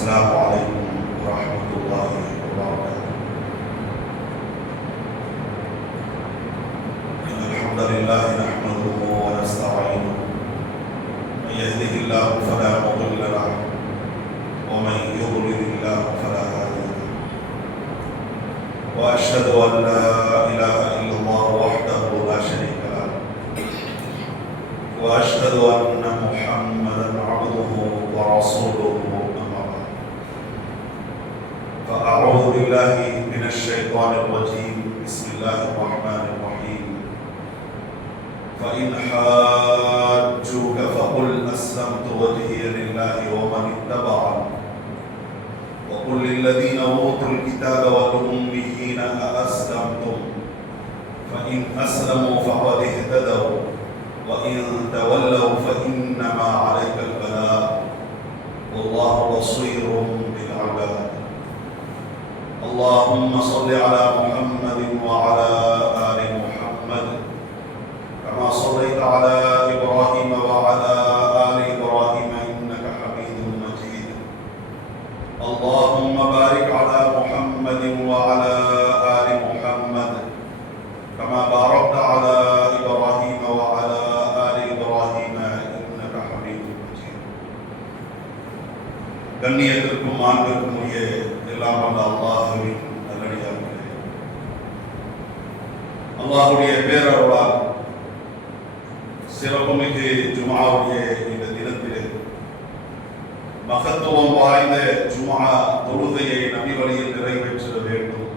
السلام عليكم ورحمة الله وبركاته. إن الحمد لله نحمده ونستعينه، من يهده الله فلا مضل له ومن يضلل الله فلا هادي له، وأشهد أن لا إله إلا الله وحده لا شريك له، وأشهد أن محمدا عبده ورسوله. فأعوذ بالله من الشيطان الرجيم. بسم الله الرحمن الرحيم. فإن حاجوك فقل أسلمت وجهي لله ومن اتبعني وقل للذين أوتوا الكتاب والأميين أأسلمتم فإن أسلموا فقد اهتدوا وإن تولوا فإنما عليك البلاغ والله بصير بالعباد. اللهم صل على محمد وعلى آل محمد كما صليت على إبراهيم وعلى آل إبراهيم إنك حميد مجيد. اللهم بارك على محمد وعلى آل محمد كما باركت على إبراهيم وعلى آل إبراهيم إنك حميد مجيد. கண்ணியத்திற்கும் ஆண்களுக்கும் எல்லாம் வல்ல அல்லாஹ்வின் நல்லடியார்களே, அல்லாஹ்வுடைய பேரருளால் சிறப்புமிகு ஜும்ஆவுடைய இந்த தினத்திலே மகத்துவம் வாய்ந்த ஜும்ஆ தொழுகையை நபி வழியில் நிறைவேற்ற வேண்டும்.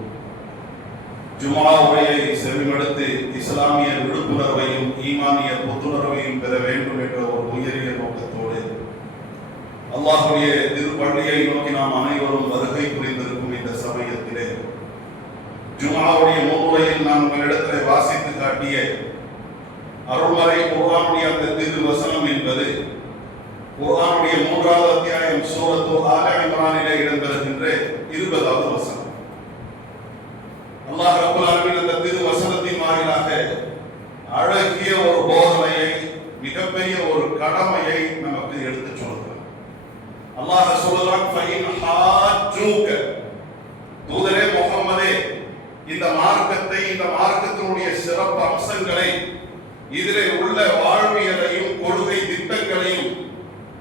ஜும்ஆ உரையை செவிமடுத்து இஸ்லாமிய விழிப்புணர்வையும் ஈமானிய புத்துணர்வையும் பெற வேண்டும் என்ற ஒரு உயரிய நோக்கத்தோடு அல்லாஹ்வுடைய திருப்பள்ளியை நோக்கி நாம் அனைவரும் வருகை புரிந்திருக்கும் இந்த சமயத்திலே ஜும்ஆவுடைய முன்னுரையில் நான் உங்களிடத்தில் வாசித்து காட்டிய அருள்மறை குர்ஆனுடைய அந்த திருவசனம் என்பது குர்ஆனுடைய 3வது அத்தியாயம் சூரத்து ஆல இம்ரானிலே இடம்பெறுகின்ற 20வது வசனம். அல்லாஹ் ரப்பல் ஆலமீன் அந்த திருவசனத்தின் வாயிலாக அழகிய ஒரு போதனையை, மிகப்பெரிய ஒரு கடமையை நமக்கு எடுத்துச் சொல்கிறார். அல்லாஹ் சொல்றான், ஃபைன் ஹாஜூக, தூதரே முஹம்மதே, இந்த மார்க்கத்தை, இந்த மார்க்கத்தினுடைய சிறப்பு அம்சங்களை, இதிலே உள்ள வாழ்வியலையும் கொள்கை திட்டங்களையும்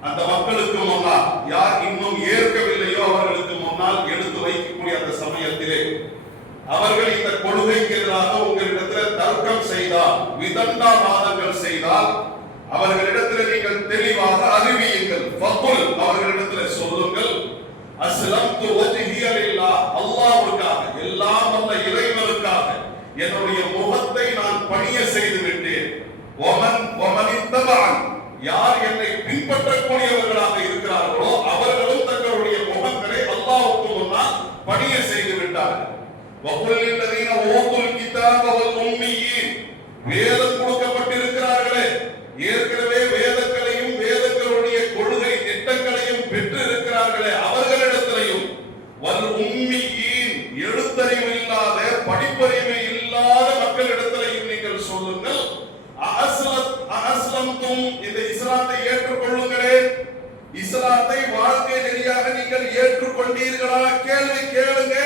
அந்த மக்களுக்கு முன்னால், யார் இன்னும் ஏற்கவில்லையோ அவர்களுக்கு முன்னால் எடுத்து வைக்கக்கூடிய அந்த சமயத்திலே அவர்கள் இந்த கொள்கைக்கு எதிராக உங்களிடத்தில் தர்க்கம் செய்தால், விதண்டாவாதங்கள் செய்தால் அவர்களிடத்தில் நீங்கள் தெளிவாக அறிவியுங்கள். ஃபகுல், அவர்களிடத்தில் சொல்லுங்கள், அஸ்லம்து வஜ்ஹிய லில்லாஹ், அல்லாஹ்வுக்காக, எல்லாம் வல்ல இறைவனுக்காக என்னுடைய முகத்தை நான் பணிய செய்து விட்டேன். வமன் இத்தபஅன், யார் என்னை பின்பற்றக்கூடியவர்களாக இருக்கிறார்களோ அவர்களும் தங்களுடைய முகங்களை அல்லாஹ்வுக்கு முன்னால் பணிய செய்து விட்டார்கள். வகுல் லில்லதீன ஊதுல் கிதாப வல் உம்மீயின், வேதம் கொடுக்கப்பட்டிருக்கிறார்களே, ஏற்கனவே வேதங்களையும் வேதங்களுடைய கொள்கை திட்டங்களையும் பெற்று இருக்கிறார்களே அவர்களிடத்திலையும், வல் உம்மீயின், எழுத்தறிவு இல்லாத, படிப்பறிவு இல்லாத மக்களிடத்திலையும் நீங்கள் சொல்லுங்கள், அஸ்லம்தும், இந்த இஸ்லாத்தை ஏற்றுக்கொள்ளுங்களே, இஸ்லாத்தை வாழ்க்கை நெறியாக நீங்கள் ஏற்றுக்கொண்டீர்களா? கேள்வி கேளுங்க.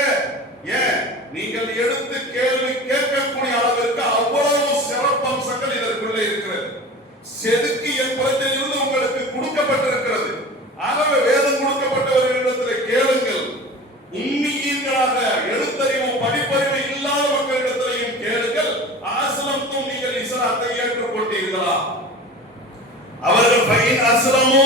ஏன் நீங்கள் எடுத்து கேள்வி கேட்கக்கூடிய அளவிற்கு அவ்வளவு சிறப்பம்சங்கள் இதற்குள்ளே இருக்கிறது. செதுக்கிய புறத்திலிருந்து உங்களுக்கு கொடுக்கப்பட்டிருக்கிறது. ஆகவே வேதம் கொடுக்கப்பட்டவர்களிடத்தில் கேளுங்கள். உம்மீன்களாக, எழுத்தறிவு படிப்பறிவு இல்லாத மக்களிடத்திலையும் கேளுங்கள், அஸ்லம்தும், நீங்கள் இஸ்லாத்தை ஏற்றுக்கொண்டீர்களா? அவர்கள் ஃபைன் அஸ்லமு,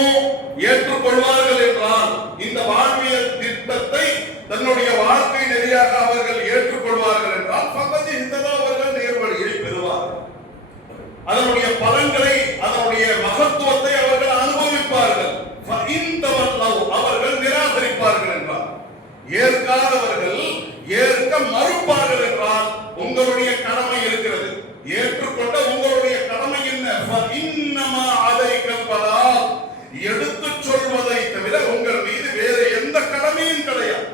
ஏற்றுக்கொள்வார்கள் என்றால், இந்த வாழ்வியல் திட்டத்தை தன்னுடைய வாழ்க்கை நெறியாக அவர்கள் ஏற்றுக்கொள்வார்கள் என்றால், ஃபகத் இஹ்ததா, அவர்கள் நேர்வழியை பெறுவார்கள். அதனுடைய பலன்களை, அதனுடைய மகத்துவத்தை அவர்கள் அனுபவிப்பார்கள். ஃபஇன் தவல்லவ், அவர்கள் நிராகரிப்பார்கள் என்றால், ஏற்காதவர்கள், ஏற்க மறுப்பார்கள் என்றால் உங்களுடைய கடமை இருக்கிறது. ஏற்றுக்கொண்ட உங்களுடைய கடமை என்ன? ஃபஇன்னமா அலைக்கல் பலாக், எடுத்துச் சொல்வதை தவிர உங்கள் மீது வேறு எந்த கடமையும் கிடையாது.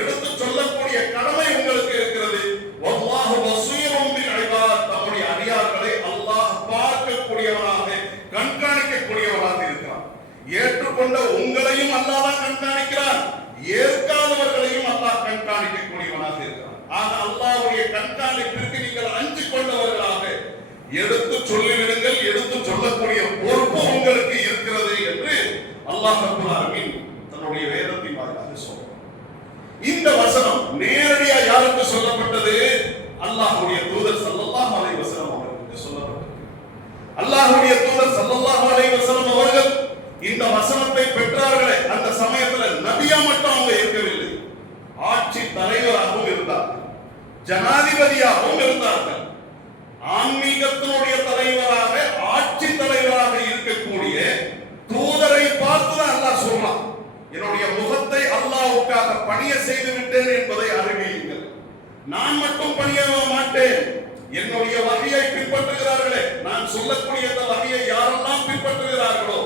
எடுத்துச் சொல்லக்கூடிய கடமை உங்களுக்கு இருக்கிறது. வல்லாஹு பஸீரும் பில் இபாத், தம்முடைய அடியார்களை அல்லாஹ் பார்க்கக்கூடியவனாக, கண்காணிக்கக்கூடியவனாக இருக்கிறான். ஏற்றுக்கொண்ட உங்களையும் அல்லாஹ் கண்காணிக்கிறான். ஏற்காதவர்களையும் அல்லாஹ் கண்காணிக்கக்கூடியவனாக இருக்கிறான். ஆக அல்லாஹ்வுடைய கண்காணிப்பிற்கு நீங்கள் அஞ்சு கொண்டவர்களாக எடுத்து சொல்லிவிடுங்கள். எடுத்து சொல்லக்கூடிய பொறுப்பு உங்களுக்கு இருக்கிறது என்று அல்லாஹ் ரப்பல் ஆலமீன் தன்னுடைய வேதத்தின் வாயிலாக சொல்றார். இந்த வசனம் நேரடியா யாருக்கு சொல்லப்பட்டது? அல்லாஹ்வுடைய தூதர் ஸல்லல்லாஹு அலைஹி வஸல்லம் அவர்களுக்கு சொல்லப்பட்டது. அல்லாஹ்வுடைய தூதர் ஸல்லல்லாஹு அலைஹி வஸல்லம் அவர்கள் இந்த வசனத்தை பெற்றார்களே, அந்த சமயத்துல நபியா மட்டும் அவங்க இருக்கவில்லை, ஆட்சி தலைவராகவும் இருந்தார்கள், ஜனாதிபதியாகவும் இருந்தார்கள். ஆன்மீகத்தினுடைய தலைவராக, ஆட்சி தலைவராக இருக்கக்கூடிய தூதரை பார்த்துதான் அல்லாஹ் சொல்றான், என்னுடைய முகத்தை அல்லாஹ்வுக்காக பணிய செய்து விட்டேன் என்பதை அறிவியுங்கள். நான் மட்டும் பணிய மாட்டேன், என்னுடைய வகையை பின்பற்றுகிறார்களே, நான் சொல்லக்கூடிய இந்த வகையை யாரெல்லாம் பின்பற்றுகிறார்களோ,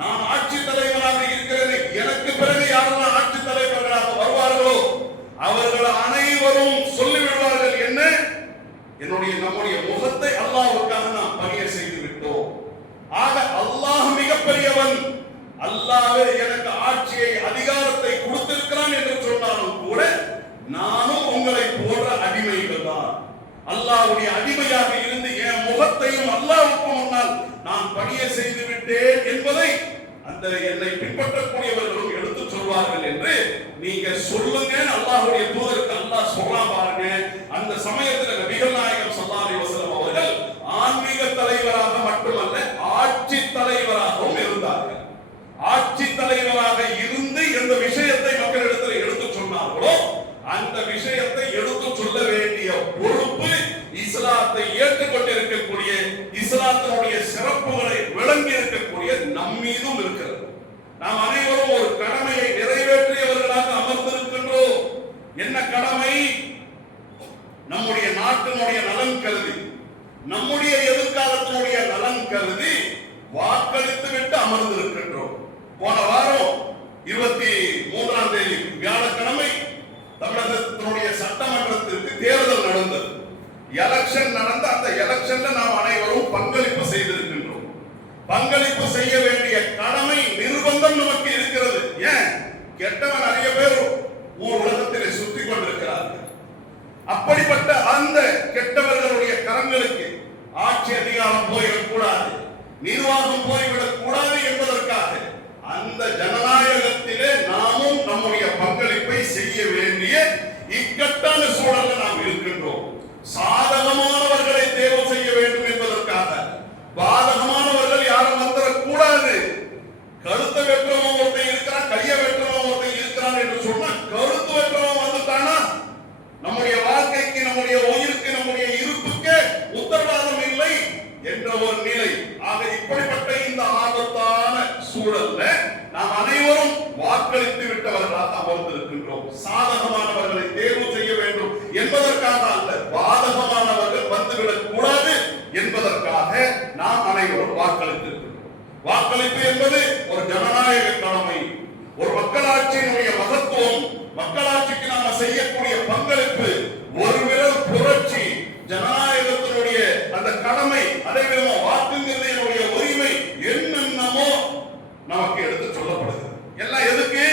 நான் ஆட்சி தலைவராக இருக்கிறேன், எனக்கு பிறகு யாரெல்லாம் ஆட்சி தலைவர்களாக வருவார்களோ அவர்கள் அனைவரும் சொல்லிவிடுவார்கள், என்ன, என்னுடைய நம்முடைய முகத்தை அல்லாஹ்வுக்காக நாம் பணிய செய்து விட்டோம். ஆக அல்லாஹ் மிகப்பெரியவன், அல்லாஹ்வே எனக்கு ஆட்சியை அதிகாரத்தை கொடுத்திருக்கிறான் என்று சொன்னாலும் கூட நானும் உங்களை போன்ற அடிமைகள் தான். அல்லாஹ்வுடைய அடிமையாக இருந்து என் முகத்தையும் அல்லாஹ்வுக்கு முன்னால் நான் பணிய செய்து விட்டேன் என்பதை அந்த என்னை பின்பற்றக்கூடியவர்களும் எடுத்து சொல்வார்கள் என்று நீங்க சொல்லுங்க. அல்லாஹ்வுடைய தூதருக்கு அல்லாஹ் சொல்றான் பாருங்க. அந்த சமயத்துல நபிகள் நாயகம் ஸல்லல்லாஹு அலைஹி வஸல்லம் அவர்கள் ஆன்மீக தலைவராக மட்டுமல்ல, ஆட்சி தலைவராகவும் இருந்தார்கள். ஆட்சி தலைவராக இருந்து எந்த விஷயத்தை மக்களிடத்தில் எடுத்து சொன்னார்களோ அந்த விஷயத்தை எடுத்து சொல்ல வேண்டிய பொறுப்பு இஸ்லாத்தை ஏற்றுக்கொண்டிருக்கக்கூடிய, இஸ்லாத்தினுடைய சிறப்புகளை விளங்கி இருக்கக்கூடிய நம்மீதும் இருக்கிறது. நாம் அனைவரும் ஒரு கடமையை நிறைவேற்றியவர்களாக அமர்ந்திருக்கின்றோம். என்ன கடமை? நம்முடைய நாட்டினுடைய நலன் கருதி, நம்முடைய எதிர்காலத்தினுடைய நலன் கருதி வாக்களித்து விட்டு அமர்ந்திருக்கின்றோம். போன வாரம் 23ஆம் தேதி வியாழக்கிழமை தமிழகத்தினுடைய சட்டமன்றத்திற்கு தேர்தல் நடந்தது. எலெக்ஷன் நடந்த அந்த எலெக்ஷன்ல நாம் அனைவரும் பங்களிப்பு செய்திருக்கின்றோம். பங்களிப்பு செய்ய வேண்டிய கடமை, நிர்பந்தம் நமக்கு இருக்கிறது. ஏன்? கெட்டவன் நிறைய பேர் ஊர் உலகத்தில் சுற்றி கொண்டிருக்கிறார்கள். அப்படிப்பட்ட அந்த கெட்டவர்களுடைய கரங்களுக்கு ஆட்சி அதிகாரம் போய்விடக்கூடாது, நிர்வாகம் போய்விடக் கூடாது என்பதற்காக அந்த ஜனநாயகத்திலே நாமும் நம்முடைய பங்களிப்பை செய்ய வேண்டிய இக்கட்டான சூழல்ல நாம் இருக்கின்றோம். சாதகமானவர்களை தேர்வு செய்ய வேண்டும் என்பதற்காக பாதகமானவர்கள் யாரும் வந்துடக்கூடாது. கழுத்தை வெற்றவன் ஒருத்தன் இருக்கிறான், கையை வெற்றவன் ஒருத்தன் இருக்கிறான் என்று சொன்னா, கழுத்து வெற்றவன் வந்துட்டானா நம்முடைய வாழ்க்கைக்கு, நம்முடைய உயிருக்கு, நம்முடைய இருப்புக்கு உத்தரவாதம் இல்லை என்ற ஒரு நிலை. ஆக இப்படிப்பட்ட இந்த ஆபத்தான சூழல்ல நாம் அனைவரும் வாக்களித்து விட்டவர்களாக அமர்ந்திருக்கின்றோம். சாதகமானவர்களை தேர்வு செய்ய வேண்டும் என்பதற்காக அல்ல, பாதகமானவர்கள் வந்துவிடக் கூடாது என்பதற்காக நாம் அனைவரும் வாக்களித்திருக்கிறோம். வாக்களிப்பு என்பது ஒரு ஜனநாயக கடமை, ஒரு மக்களாட்சியினுடைய மகத்துவம், மக்களாட்சிக்கு நாம செய்யக்கூடிய பங்களிப்பு, ஒரு விரல் புரட்சி, ஜனநாயகத்தினுடைய அந்த கடமை, அதே விதமா வாக்குங்கிறதுடைய உரிமை, என்னென்னமோ நமக்கு எடுத்து சொல்லப்படுகிறது. எல்லாம் எதுக்கு?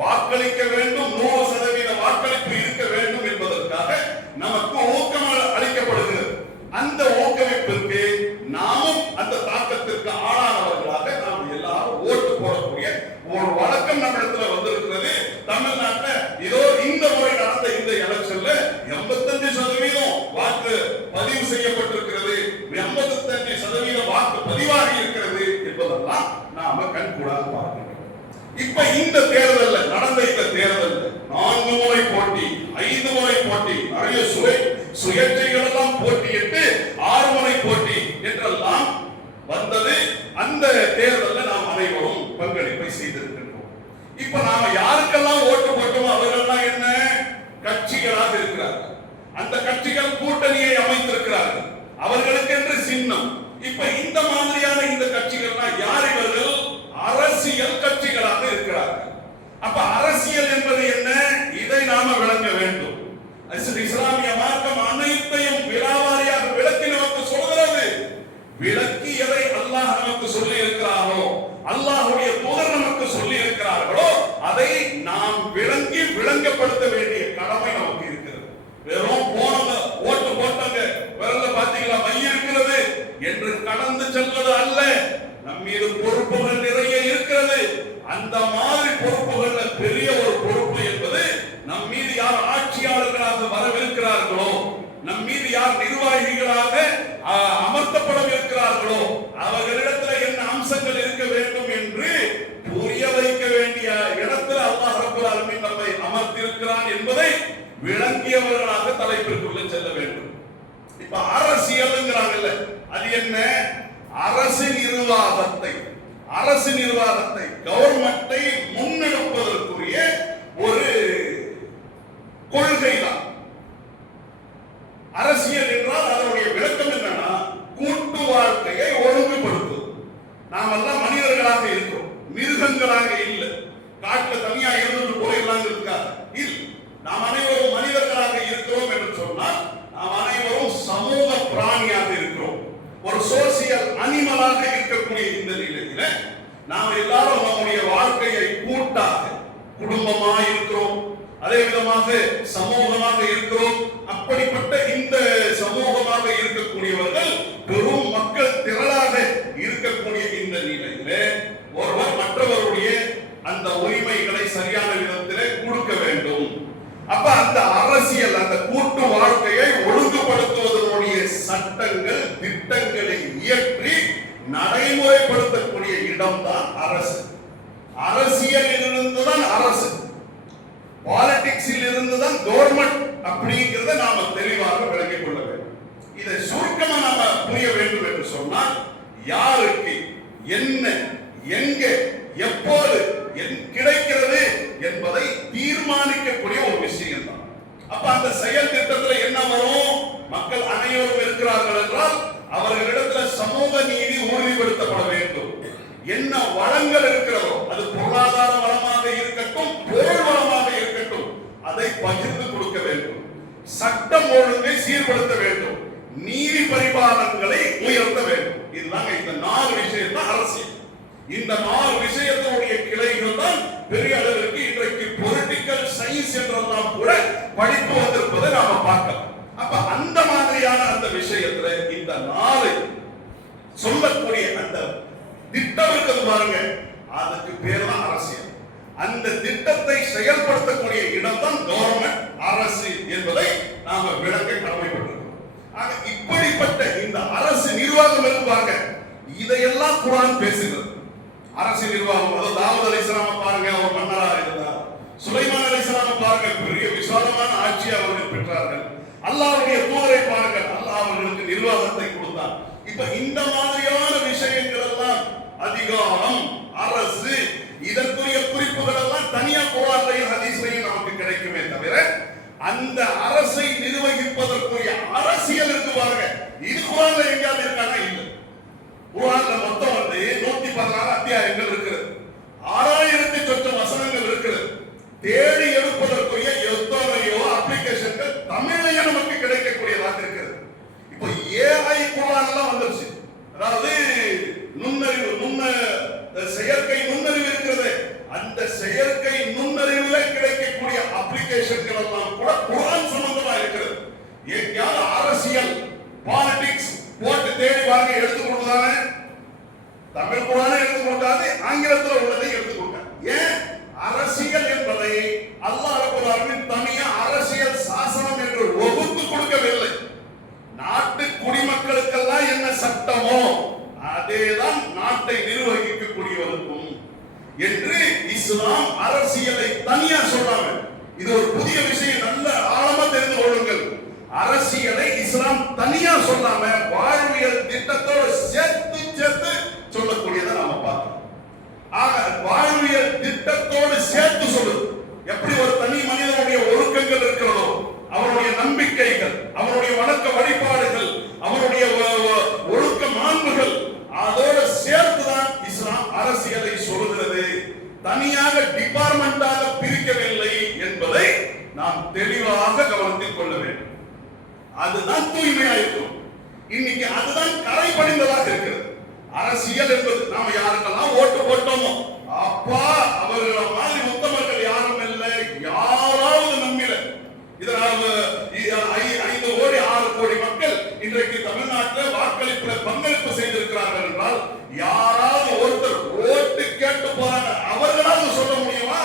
வாக்களிக்க வேண்டும், 100% வாக்களிப்பு இருக்க வேண்டும் என்பதற்காக நமக்கு ஊக்கம் அளிக்கப்படுகிறது. அந்த ஊக்குவிப்பிற்கு நாமும் அந்த தாக்கத்திற்கு ஆளானவர்களாக நாம் எல்லாரும் ஓட்டு போடக்கூடிய ஒரு வழக்கம் நம்மிடத்துல வந்திருக்கிறது. தமிழ்நாட்டில் இதோ இந்த முறை நடந்த இந்த எலெக்ஷன்ல 85% வாக்கு பதிவு செய்யப்பட்டிருக்கிறது, 85% வாக்கு பதிவாகி இருக்கிறது என்பதெல்லாம் நாம கண்கூடாக பார்க்கிறோம். இப்ப இந்த தேர்தல்ல, நடந்த இந்த தேர்தல் 4 முறை போட்டி, 5 முறை போட்டி, நிறைய சுயேட்சைகள் எல்லாம் போட்டியிட்டு 6 முறை போட்டி என்றெல்லாம் வந்தது. அந்த தேர்தலில் நாம் அனைவரும் பங்களிப்பை செய்திருக்கின்றோம். இப்ப நாம யாருக்கெல்லாம் ஓட்டு போட்டோமோ அவர்கள்லாம் என்ன? கட்சிகளாக இருக்கிறார்கள். அந்த கட்சிகள் கூட்டணியை அமைத்திருக்கிறார்கள், அவர்களுக்கென்று சின்னம். இப்ப இந்த மாதிரியான இந்த கட்சிகள்லாம் யார்? இவர்கள் அரசியல் கட்சிகளாக இருக்கிறார்கள். அப்ப அரசியல் என்பது என்ன? இதை நாம விளங்க வேண்டும். இஸ்லாமிய மார்க்கம் அனைத்தையும் விலாவாரியாக விளக்கி நமக்கு சொல்கிறது. விளக்கியதை அல்லாஹ் நமக்கு சொல்லி இருக்கிறாரோ, அல்லாஹ்வுடைய தூதர் நமக்கு சொல்லி இருக்கிறார்களோ அதை நாம் விளங்க நம் மீது யார் நிர்வாகிகளாக அமர்த்தப்படவிருக்கிறார்களோ அவர்களிடத்தில் என்ன அம்சங்கள் இருக்க வேண்டும் என்று புரிய வைக்க வேண்டிய இடத்துல அல்லாஹ் ரப்பல் ஆலமீன் நம்மை அமர்த்தியிருக்கிறான் என்பதை விளங்கியவர்களாக தலைப்பிற்குள்ள செல்ல வேண்டும். இப்ப அரசியல்ங்கிறாங்கல்ல, அது என்ன? அரசு நிர்வாகத்தை கவர்மெண்டை முன்னெடுப்பதற்குரிய ஒரு கொள்கை தான் அரசியல் என்றால். அதனுடைய விளக்கம் என்னன்னா, கூட்டு வாழ்க்கையை ஒழுங்குபடுத்துவது. நாம் எல்லாம் மனிதர்களாக இருக்கிறோம், மிருகங்களாக இல்லை. காட்டுல தனியா இருந்துட்டு போயிடலாம் இருக்காது. இல்லை, நாம் அனைவரும் மனிதர்களாக இருக்கிறோம் என்று சொன்னால் நாம் அனைவரும் சமூக பிராணியாக இருக்கிறோம். ஒரு சோசியல் அனிமலாக இருக்கக்கூடிய இந்த நிலையில நாம் எல்லாரும் நம்முடைய வாழ்க்கையை கூட்டாக குடும்பமாக இருக்கிறோம், அதே விதமாக சமூகமாக இருக்கிறோம். அப்படிப்பட்ட இந்த சமூகமாக இருக்கக்கூடியவர்கள் பெரும் மக்கள் திரளாக இருக்கக்கூடிய இந்த நிலையில ஒருவர் மற்றவருடைய அந்த உரிமைகளை சரியான விதத்திலே கொடுக்க வேண்டும். அப்ப அந்த அரசியல், அந்த கூட்டு வாழ்க்கையை ஒழுங்குபடுத்துவதனுடைய சட்டங்கள் திட்டங்களை இயற்றி நடைமுறைப்படுத்தக்கூடிய இடம்தான் அரசு. அரசியலில் இருந்துதான் அரசு, பாலிடிக்ஸில் இருந்துதான் கவர்மெண்ட் அப்படிங்கிறத நாம தெளிவாக விளங்கிக் கொள்ள வேண்டும். இதை சுருக்கமா நாம புரிய வேண்டும் என்று சொன்னால், யாருக்கு என்ன எங்க எப்போது கிடைக்கிறது என்பதை தீர்மானிக்கக்கூடிய ஒரு விஷயம் தான். அப்ப அந்த செயல் திட்டத்தில் என்ன வரும்? மக்கள் அனைவரும் இருக்கிறார்கள் என்றால் அவர்களிடத்தில் சமூக நீதி உறுதிப்படுத்தப்பட வேண்டும். என்ன வளங்கள் இருக்கிறதோ, அது பொருளாதார வளமாக இருக்கட்டும், பொருள் வளமாக இருக்கட்டும், அதை பகிர்ந்து கொடுக்க வேண்டும். சட்டம் ஒழுங்கை சீர்படுத்த வேண்டும், நீதி பரிபாலனங்களை உயர்த்த வேண்டும். இதுதாங்க இந்த 4 விஷயம் தான் அரசியல். இந்த 4 விஷயத்தினுடைய கிளைகள் தான் பெரிய அளவிற்கு இன்றைக்கு பொலிட்டிக்கல் சயின்ஸ் என்றெல்லாம் கூட படிப்பு வந்திருப்பதை நாம பார்க்கலாம். அப்ப அந்த மாதிரியான அந்த விஷயத்துல இந்த 4 சொல்லக்கூடிய அந்த திட்டம் இருக்கிறது பாருங்க, அதுக்கு பேர் தான் அரசியல். அந்த திட்டத்தை செயல்படுத்தக்கூடிய இடம் தான் கவர்மெண்ட், அரசு என்பதை நாம விளக்க கடமைப்பட்டிருக்கிறோம். ஆக இப்படிப்பட்ட இந்த அரசு நிர்வாகம் இருப்பாங்க, இதையெல்லாம் குர்ஆன் பேசுகிறது. அரசு நிர்வாகம், அதாவது தாவூத் அலைஹிஸ்ஸலாம் பாருங்க, அவர் மன்னராக இருந்தார். சுலைமான் அலைஹிஸ்ஸலாம் பாருங்க, பெரிய விசாலமான ஆட்சி அவர்கள் பெற்றார்கள். அல்லாஹ்வுடைய தூதரை பாருங்க, அல்லாஹ் அவர்களுக்கு நிர்வாகத்தை கொடுத்தார். இப்ப இந்த மாதிரியான விஷயங்கள் எல்லாம், அதிகாரம், அரசு, இதற்குரிய குறிப்புகள் எல்லாம் தனியா குர்ஆன்லையும் ஹதீஸ்லையும் நமக்கு கிடைக்குமே தவிர, அந்த அரசை நிர்வகிப்பதற்குரிய அரசியல் இருக்கு பாருங்க, இது குர்ஆன்ல எங்கேயாவது இருக்கானா? இல்லை. குர்ஆன்ல மொத்தம் 116 அத்தியாயங்கள் இருக்கிறது, 6000 சொச்சம் வசனங்கள் இருக்கிறது. தேடி எடுப்பதற்குரிய எத்தனையோ அப்ளிகேஷன்கள் தமிழையே நமக்கு கிடைக்கக்கூடியதாக இருக்கிறது. இப்போ ஏஐ குர்ஆன் எல்லாம் வந்துருச்சு. அதாவது நுண்ணறிவு, செயற்கை நுண்ணறிவு இருக்கிறது. அந்த செயற்கை நுண்ணறிவுல கிடைக்கக்கூடிய அப்ளிகேஷன்கள் எல்லாம் கூட குர்ஆன் சம்பந்தமா இருக்கிறது. எங்கேயாவது அரசியல், பாலிடிக்ஸ் போட்டு தேடி வாங்கி எடுத்து கொடுத்தானே, தமிழ் குர்ஆனை எடுத்து கொடுத்தாது, ஆங்கிலத்தில் உள்ளதை எடுத்து கொடுத்தாங்க. ஏன்? அரசியல் என்பதை அல்லாஹ் ரப்பல் ஆலமீன் தனியா அரசியல் சாசனம் என்று வகுத்து கொடுக்கவில்லை. நாட்டு குடிமக்களுக்கெல்லாம் என்ன சட்டமோ அதேதான் நாட்டை நிர்வகிக்கக்கூடியவருக்கும் என்று இஸ்லாம் அரசியலை தனியா சொல்றாங்க. இது ஒரு புதிய விஷயம், நல்ல ஆழமா தெரிந்து கொள்ளுங்கள். அரசியலை இஸ்லாம் தனியா சொல்லாம வாழ்வியல் திட்டத்தோடு சேர்த்து சொல்லக்கூடியதை நாம பார்க்கிறோம். ஆக வாழ்வியல் திட்டத்தோடு சேர்த்து சொல்லுது. எப்படி ஒரு தனி மனிதனுடைய ஒழுக்கங்கள் இருக்கிறதோ, அவருடைய நம்பிக்கைகள், அவருடைய வணக்க வழிபாடுகள், அவருடைய ஒழுக்க மாண்புகள், அதோடு சேர்த்துதான் இஸ்லாம் அரசியலை சொல்கிறது. தனியாக டிபார்ட்மெண்டாக பிரிக்கவில்லை என்பதை நாம் தெளிவாக கவனத்தில் கொள்ள வேண்டும். அதுதான் தூய்மையா இருக்கும். இன்னைக்கு அதுதான் கரை படிந்ததாக இருக்கிறது. அரசியல் என்பது நாம யாருக்கெல்லாம் ஓட்டு போட்டோமோ, அப்பா அவர்கள மாதிரி உத்தமர்கள் யாரும் இல்லை, யாராவது நம்மில இதனால் 5 கோடி 6 கோடி மக்கள் இன்றைக்கு தமிழ்நாட்டில் வாக்களிப்பில் பங்களிப்பு செய்திருக்கிறார்கள் என்றால், யாராவது ஒருத்தர் ஓட்டு கேட்டு போறாங்க, அவர்களாவது சொல்ல முடியுமா?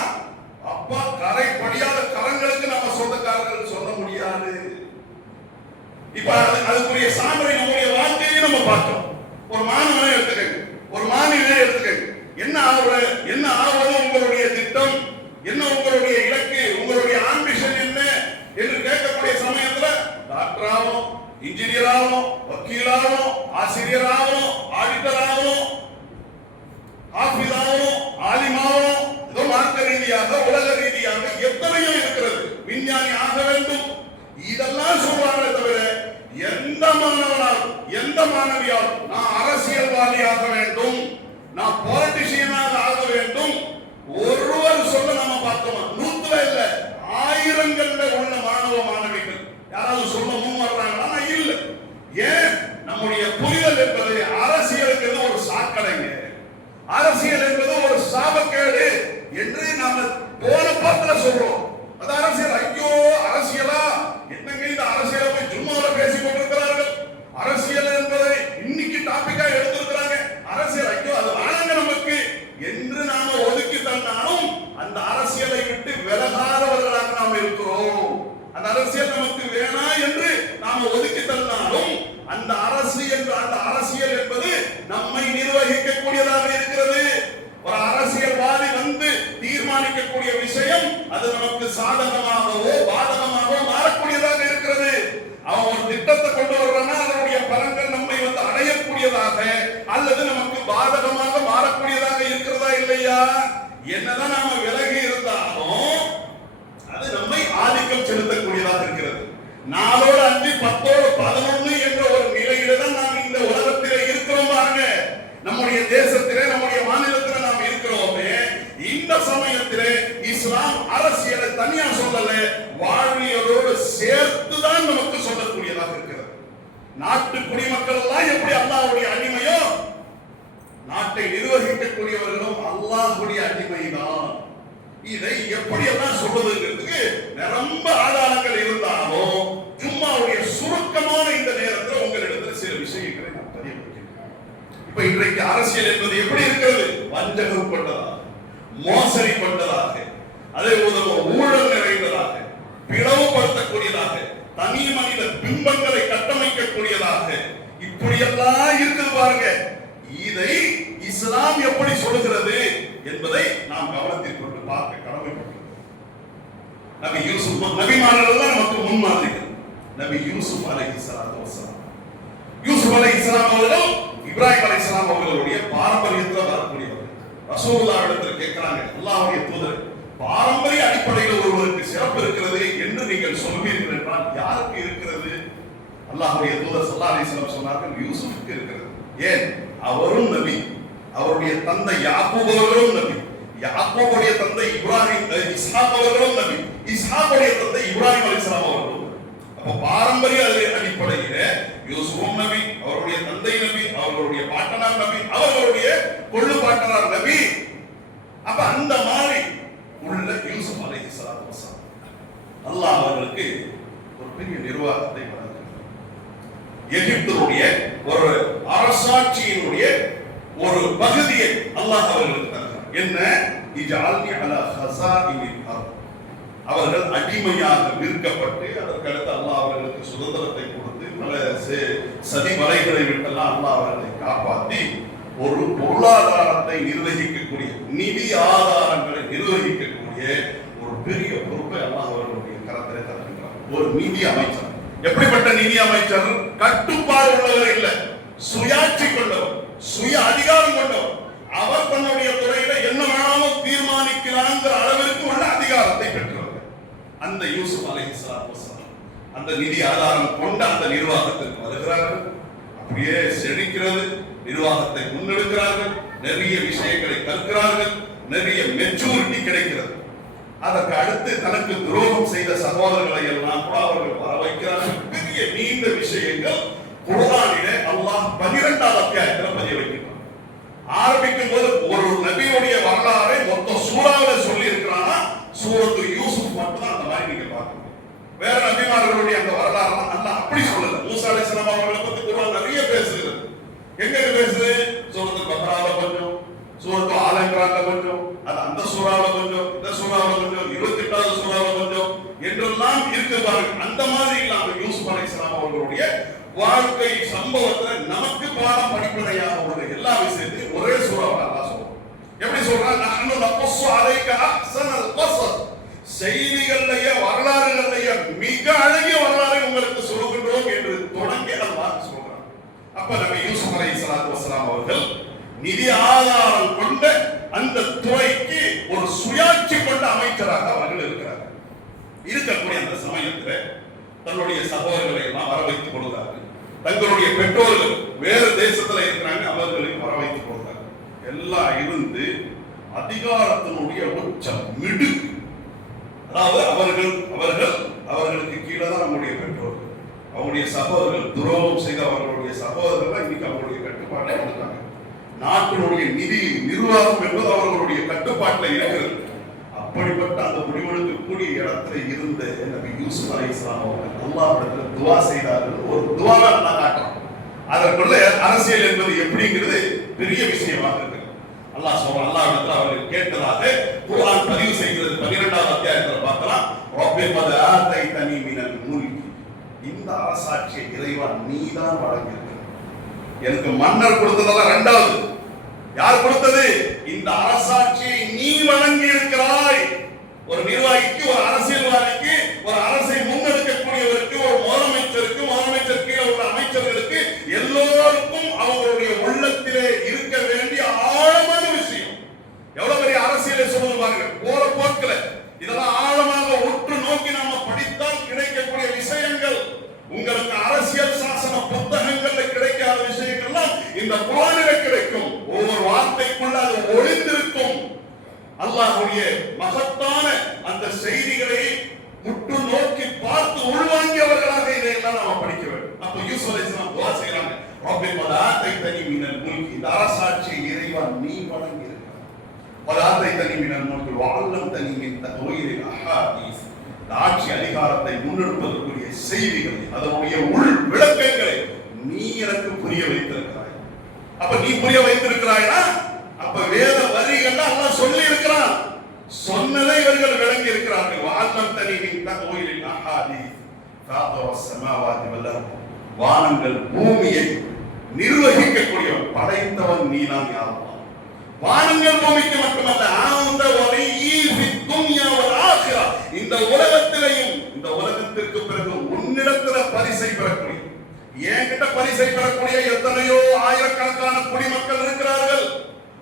அப்பா கரை படியாத கரங்களுக்கு நம்ம சொந்தக்காரர்கள் சொல்ல முடியாது. இப்ப அதுக்குரிய சான்றை நம்முடைய வாழ்க்கையை நம்ம பார்த்தோம். ஒரு மாணவனை எடுத்துக்கங்க, ஒரு மாணவியை எடுத்துக்கங்க. என்ன ஆவது உங்களுடைய திட்டம், என்ன உங்களுடைய இலக்கு, உங்களுடைய ஆம்பிஷன் என்ன என்று கேட்கக்கூடிய சமயத்துல டாக்டர் ஆகணும், இன்ஜினியர் ஆகணும், வக்கீல் ஆகணும், ஆசிரியர் ஆகணும், ஆடிட்டர் ஆகணும், ஆபீஸ் ஆகணும், ஆலிம் ஆகணும், ஏதோ மார்க்க ரீதியாக உலக ரீதியாக எத்தனையோ இருக்கிறது. விஞ்ஞானி ஆக வேண்டும், இதெல்லாம் சொல்றாங்களே தவிர எந்த மாணவனால் எந்த மாணவியால் நான் அரசியல்வாதியாக வேண்டும், நான் பாலிட்டிஷியனாக ஆக வேண்டும் ஒருவர் சொல்ல நம்ம பார்த்தோமா? நூத்துல இல்ல, ஆயிரங்கள்ல உள்ள மாணவ மாணவிகள் யாராவது சொல்ல முன் வர்றாங்களா? இல்ல. ஏன்? நம்முடைய புரிதல் என்பது அரசியலுக்கு ஒரு சாக்கடைங்க, அரசியல் என்பது ஒரு சாபக்கேடு என்று நாம போன பாத்துல சொல்றோம். அது அரசியல், ஐயோ அரசியலா என்னங்க இந்த அரசியலை போய் சும்மாவில பேசிக் கொண்டிருக்கிறார்கள். அரசியல் என்பதை இன்னைக்கு டாபிக்கா எடுத்திருக்கிறாங்க. அரசியல் ஐயோ அது வாழங்க நமக்கு என்று நாம ஒதுக்கி தந்தாலும் அந்த அரசியலை விட்டு விலகாதவர்களாக நாம் இருக்கிறோம். அந்த அரசியல் நமக்கு வேணா என்று நாம ஒதுக்கி தந்தாலும் அந்த அரசியல் என்பது நம்மை நிர்வகிக்கக்கூடியதாக இருக்கிறது. ஒரு அரசியல்வாதி வந்து தீர்மானிக்கக்கூடிய விஷயம் அது நமக்கு சாதகமாகவோ பாதகமாகவோ மாறக்கூடியதாக இருக்கிறது. அவன் ஒரு திட்டத்தை கொண்டு வர்றான்னா அதனுடைய பலன்கள் நம்மை வந்து அடையக்கூடியதாக அல்லது நமக்கு பாதகமாக மாறக்கூடியதாக இருக்கிறதா இல்லையா? என்னதான் நாம விலகி இருந்தாலும் அது நம்மை ஆதிக்கம் செலுத்தக்கூடியதாக இருக்கிறது. 4 5 10 11 என்ற ஒரு நிலையில தான் நாம் இந்த உலகத்திலே இருக்கிறோம் பாருங்க. நம்முடைய தேசத்திலே நம்முடைய மாநிலத்திலே நாம் இருக்கிறோமே. இந்த சமயத்திலே இஸ்லாம் அரசியலை தனியா சொல்லல, வாழ்வியலோடு சேர்த்துதான் நமக்கு சொல்லக்கூடியதாக இருக்கிறது. நாட்டு குடிமக்கள் எல்லாம் எப்படி அல்லாஹ்வுடைய அடிமையோ, நாட்டை நிர்வகிக்கக்கூடியவர்களும் அல்லாஹ்வுடைய அடிமைதான். இதை எப்படி எல்லாம் சொல்வதுங்கிறதுக்கு ரொம்ப ஆதாரங்கள் இருந்தாலும் ஜும்மாவுடைய சுருக்கமான இந்த நேரத்தில் உங்களிடத்தில் சில விஷயங்களை நான் பதிய வைக்கிறேன். இப்ப இன்றைக்கு அரசியல் என்பது எப்படி இருக்கிறது? வஞ்சகம் கொண்டதாக, மோசடி கொண்டதாக, அதே போல ஊழல் நிறைந்ததாக, பிளவுபடுத்தக்கூடியதாக, தனி மனித பிம்பங்களை கட்டமைக்கக்கூடியதாக இப்படியெல்லாம் இருக்குது பாருங்க. இதை இஸ்லாம் எப்படி சொல்கிறது என்பதை நாம் கவனத்தில் கொண்டு பார்க்க கடமைப்பட்டோம். நபி யூசுப், நபிமார்கள் நமக்கு முன்மாதிரிகள். நபி யூசுப் அலைஹிஸ்ஸலாத்து வஸலாம், யூசுப் அலைஹிஸ்ஸலாம் அவர்கள் இப்ராஹிம் அலைஹிஸ்ஸலாம் அவர்களுடைய பாரம்பரியத்தில் வரக்கூடியவர். ரசூலுல்லாஹ் இடத்தில் கேட்கிறாங்க, அல்லாஹ்வுடைய தூதர், பாரம்பரிய அடிப்படையில் ஒருவருக்கு சிறப்பு இருக்கிறது என்று நீங்கள் சொல்வீர்கள் என்றால் யாருக்கு இருக்கிறது? அல்லாஹ்வுடைய தூதர் ஸல்லல்லாஹு அலைஹி வஸல்லம் சொன்னார்கள், யூசுஃப்க்கு இருக்கிறது. ஏன்? அவரும் நபி, அவருடைய தந்தை யாக்கூப் அவர்களும் நபி, யாக்கூபுடைய தந்தை இப்ராஹிம் இஸ்ஹாக் அவர்களும் நபி, இஸ்ஹாக்குடைய தந்தை இப்ராஹிம் அலைஹிஸ்ஸலாம் அவர்களும். அப்ப பாரம்பரிய அடிப்படையிலே யூசுஃபும் நபி, அவருடைய தந்தை நபி, அவர்களுடைய பாட்டனார் நபி, அவர்களுடைய கொள்ளு பாட்டனார் நபி. அப்ப அந்த மாதிரி உள்ள யூசுப் அலைஹிஸ்ஸலாத்து வஸலாம் அல்லாஹ் அவர்களுக்கு ஒரு பெரிய நிர்வாகத்தை வழங்கினார். எகிப்துடைய ஒரு அரசாட்சியினுடைய ஒரு பகுதியை அல்லாஹ் அவர்களுக்கு தந்தார். என்ன? இஜஅல்னி அலா ஹஸாயினில் அர்த். அவர்கள் அடிமையாக விற்கப்பட்டு அதற்கடுத்து அல்லாஹ் அவர்களுக்கு சுதந்திரத்தை கொடுத்து பல சதி வலைகளை விட்டெல்லாம் அல்லாஹ் அவர்களை காப்பாற்றி ஒரு பொருளாதாரத்தை நிர்வகிக்கக்கூடிய, நிதி ஆதாரங்களை நிர்வகிக்கக்கூடிய ஒரு பெரிய பொறுப்பை அல்லாஹ் அவர்களுடைய கரத்திலே தருகின்றார். ஒரு நிதி அமைச்சர். எப்படிப்பட்ட நிதி அமைச்சர்? கட்டுப்பாடு உள்ளவர் இல்லை, சுயாட்சி கொண்டவர், சுய அதிகாரம் கொண்டவர். அவர் தன்னுடைய துறையில என்ன வேணாலும் தீர்மானிக்கிறாங்கிற அளவிற்கு உள்ள அதிகாரத்தை பெற்றவர் அந்த யூசுப் அலைஹிஸ்ஸலாத்து வஸலாம். அந்த நிதி ஆதாரம் கொண்ட அந்த நிர்வாகத்திற்கு வருகிறார்கள். அப்படியே செழிக்கிறது, நிர்வாகத்தை முன்னெடுக்கிறார்கள், நிறைய விஷயங்களை கற்கிறார்கள், நிறைய மெச்சூரிட்டி கிடைக்கிறது. அதற்கு அடுத்து தனக்கு துரோகம் செய்த சகோதரர்களை எல்லாம் கூட அவர்கள் வர வைக்கிறார்கள். பெரிய நீண்ட விஷயங்கள் குர்ஆனிலே அல்லாஹ் 12வது அத்தியாயத்தில் பதிய வைக்கிறார். ஆரம்பிக்கும் போது ஒரு நபியுடைய வரலாறை மொத்த சூறாவில் சொல்லி இருக்கிறானா, சூரத்து யூசுப் மட்டும் தான் அந்த மாதிரி நீங்க பார்க்கணும். வேற நபிமார்களுடைய அந்த வரலாறு அல்லாஹ் அப்படி சொல்லல. மூசா அலைஹிஸ்ஸலாம் அவர்களை பத்தி குர்ஆன் நிறைய பேசுகிறது. எங்க பேசுது? சூரத்து பக்ரால கொஞ்சம், சூரத்து ஆல இம்ரான்ல கொஞ்சம், அது அந்த சூறாவுல கொஞ்சம், இந்த சூறாவுல கொஞ்சம், 28வது சூறாவுல கொஞ்சம் என்றெல்லாம் இருக்கு பாருங்க. அந்த மாதிரி இல்லாம யூசுப் அலைஹிஸ்ஸலாம் அவர்களுடைய அவர்களுடைய வாழ்க்கை சம்பவத்துல நமக்கு பாடம் படிப்படையாக உள்ள எல்லா விஷயத்தையும் ஒரே சூறாவில் அல்லாஹ் சொல்றான். எப்படி சொல்றான்? நஹ்னு நக்ஸு அலைக அஹ்ஸனல் கஸஸ், செய்திகளையே வரலாறுகளையே மிக அழகிய வரலாறை உங்களுக்கு சொல்லுகின்றோம் என்று தொடங்கி அல்லாஹ் சொல்றான். அப்ப நபி யூசுப் அலைஹிஸ்ஸலாத்து வஸலாம் அவர்கள் நிதி ஆதாரம் கொண்ட அந்த துறைக்கு ஒரு சுயாட்சி கொண்ட அமைச்சராக அவர்கள் இருக்கிறார்கள். இருக்கக்கூடிய அந்த சமயத்தில் தன்னுடைய சகோதரர்களை எல்லாம் வர வைத்துக் கொள்கிறார்கள். தங்களுடைய பெற்றோர்கள் வேறு தேசத்துல இருக்கிறாங்க, அவர்களையும் வர வைத்துக் கொள்கிறார்கள். எல்லாம் இருந்து அதிகாரத்தினுடைய உச்சம் மிடுக்கு. அதாவது அவர்களுக்கு கீழே தான் நம்முடைய பெற்றோர்கள், அவங்களுடைய சகோதரர்கள் துரோகம் செய்த அவர்களுடைய சகோதரர்கள் இன்னைக்கு அவங்களுடைய கட்டுப்பாட்டை வந்துட்டாங்க. நாட்டினுடைய நிதி நிர்வாகம் என்பது அவர்களுடைய கட்டுப்பாட்டில் இருக்கிறது. அப்படிப்பட்ட அந்த முடிவெடுக்கக்கூடிய இடத்துல இருந்த நபி யூசுப் அலைஹிஸ்ஸலாம் அவர்கள் அல்லாஹ்விடத்தில் துஆ செய்தார்கள். ஒரு துஆவை நான் காட்டுறோம். அதற்குள்ள அரசியல் என்பது எப்படிங்கிறது பெரிய விஷயமாக இருக்கு. அல்லாஹ் சொல்றான், அல்லாஹ்விடத்தில் அவர்கள் கேட்டதாக குர்ஆன் பதிவு செய்கிறது. 12வது அத்தியாயத்தில் பார்க்கலாம். ரப்பி கத் ஆதைதனி மினல் முல்க், இந்த அரசாட்சியை இறைவா நீதான் வழங்கியிருக்கிறாய். எனக்கு மன்னர் கொடுத்ததெல்லாம் இரண்டாவது. யார் கொடுத்தது? இந்த அரசாட்சியை நீ வழங்கி இருக்கிறாய். ஒரு நிர்வாகிக்கு, ஒரு அரசியல்வாதிக்கு, ஒரு அரசை முன்னெடுக்கக்கூடியவருக்கு, ஒரு முதலமைச்சருக்கு, முதலமைச்சர் கீழே உள்ள அமைச்சர்களுக்கு எல்லோருக்கும் அவங்களுடைய உள்ளத்திலே இருக்க வேண்டிய ஆழமான விஷயம். எவ்வளவு பெரிய அரசியலை சொல்லுங்க பாருங்க. போற போக்குல இதெல்லாம் ஆழமாக உற்று நோக்கி நாம படித்தால் கிடைக்கக்கூடிய விஷயங்கள், உங்களுக்கு அரசியல் சாசன புத்தகங்கள்ல கிடைக்காத விஷயங்கள்லாம் இந்த குர்ஆனிலே கிடைக்கும். ஒவ்வொரு வார்த்தைக்குள்ள அது ஒளிந்திருக்கும். அல்லாஹ்வுடைய மகத்தான அந்த செய்திகளை முற்று நோக்கி பார்த்து உள்வாங்கியவர்களாக இதையெல்லாம் நாம படிக்க வேண்டும். அப்ப யூசுப் அலைஹிஸ்ஸலாம் துஆ செய்றாங்க, ரப்பி கத் ஆதைதனி மினல் முல்க், இந்த அரசாட்சியை இறைவா நீ வழங்கி இருக்கிறாய். கத் ஆதைதனி மினல் முல்க் வஅல்லம்தனி மின் தஅவீலில் அஹாதீஸ், ஆட்சி அதிகாரத்தை முன்னெடுப்பதற்குரிய செய்திகள், அதனுடைய உள் விளக்கங்களை நீ எனக்கு புரிய வைத்திருக்கிறாய். அப்ப நீ புரிய வைத்திருக்கிறாய்னா அப்ப வேத வரிகள் அல்லாஹ் சொல்லி இருக்கிறான். சொன்னதை இவர்கள் விளங்கி இருக்கிறார்கள். வஅல்லம்தனி மின் தஅவீலில் அஹாதீஸ் ஃபாத்திரஸ் ஸமாவாதி வல் அர்த், வானங்கள் பூமியை நிர்வகிக்கக்கூடியவன், படைத்தவன் நீதான் யா அல்லாஹ். வானங்கள் பூமிக்கு மட்டுமல்ல, ஆனந்த வலியி ஃபித் துன்யா வல் ஆখিরা, இந்த உலகத்திலேயும் இந்த உலகத்திற்கு பிறகு உன்னிடத்துல பரிசை பெறக்கூடிய, என்கிட்ட பரிசை பெறக்கூடிய எத்தனையோ ஆயிரக்கணக்கான குடிமக்கள் இருக்கிறார்கள்.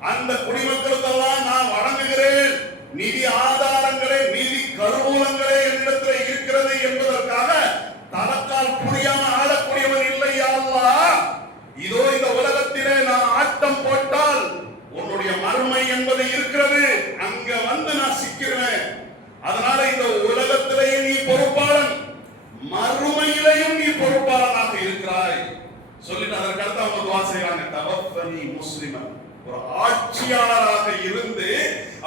அந்த குடிமக்களுக்கெல்லாம் நான் வழங்குகிறேன். நிதி ஆதாரங்களே, நிதி கருவூலங்களே என்னிடத்தில் இருக்கிறது என்பதற்காக தனக்கால் புரியாம ஆளக்கூடியவன் இல்லை யா அல்லாஹ். இதோ இந்த உலகத்திலே நான் ஆட்டம் போட்டால் உன்னுடைய மறுமை என்பது இருக்கிறது, அங்க வந்து நான் சிக்கிறேன். அதனால இந்த உலகத்திலேயே நீ பொறுப்பாளன், மறுமையிலையும் நீ பொறுப்பாளனாக இருக்கிறாய் சொல்லிட்டு அதற்கடுத்து அவங்க துஆ செய்றாங்க, தவஃபனி முஸ்லிமன். ஒரு ஆட்சியாளராக இருந்து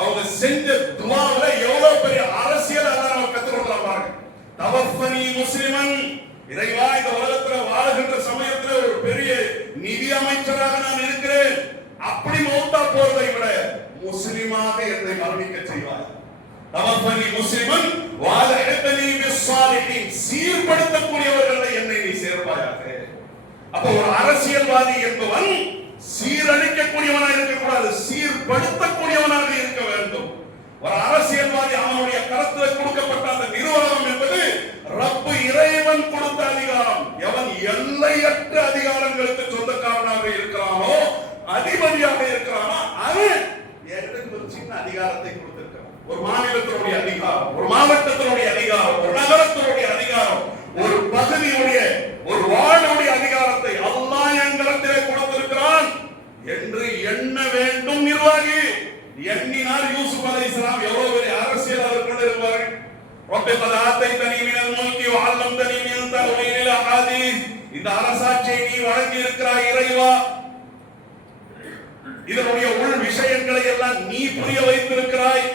அவங்க செஞ்ச துஆவுல எவ்வளவு பெரிய அரசியல் அல்லாஹ் நமக்கு கற்றுக் பாருங்க. தவஃபனி முஸ்லிமன், இறைவா இந்த உலகத்துல வாழுகின்ற சமயத்துல ஒரு பெரிய நிதி அமைச்சராக நான் இருக்கிறேன், அப்படி மௌத்தா போறதை விட முஸ்லிமாக என்னை மரணிக்க செய்வாய். தவஃபனி முஸ்லிமன் வஅல்ஹிக்னி பிஸ்ஸாலிஹீன், சீர்படுத்தக்கூடியவர்களை என்னை நீ சேர்ப்பாயாக. அப்ப ஒரு அரசியல்வாதி என்பவன் சீரழிக்கக்கூடியவனாக இருக்கக்கூடாது, சீர்படுத்தக்கூடியவனாக இருக்க வேண்டும். ஒரு அரசியல்வாதி அவனுடைய கருத்தில் கொடுக்கப்பட்ட அந்த நிர்வாகம் என்பது ரப்பு இறைவன் கொடுத்த அதிகாரம். எவன் எல்லையற்ற அதிகாரங்களுக்கு சொந்தக்காரனாக இருக்கிறானோ, அதிபதியாக இருக்கிறானோ, அவன் எனக்கு ஒரு சின்ன அதிகாரத்தை கொடுத்திருக்கிறான். ஒரு மாநிலத்தினுடைய அதிகாரம், ஒரு மாவட்டத்தினுடைய அதிகாரம், ஒரு நகரத்தினுடைய அதிகாரம், ஒரு பகுதியுடைய, ஒரு வார்டுடைய அதிகாரத்தை அல்லாஹ் எங்களிடத்திலே கொடுத்திருக்கிறான் என்று எண்ண வேண்டும் நிர்வாகி. எண்ணினார் யூசுப் அலைஹிஸ்ஸலாம் எவ்வளவு பெரிய அரசியலாளர்கள் இருப்பார்கள். ரப்பி கத் ஆதைதனி மினல் முல்கி வஅல்லம்தனி மின் தஅவீலில் அஹாதீஸ், இந்த அரசாட்சியை நீ வழங்கி இருக்கிறாய் இறைவா, இதனுடைய உள் விஷயங்களை எல்லாம் நீ புரிய வைத்திருக்கிறாய்.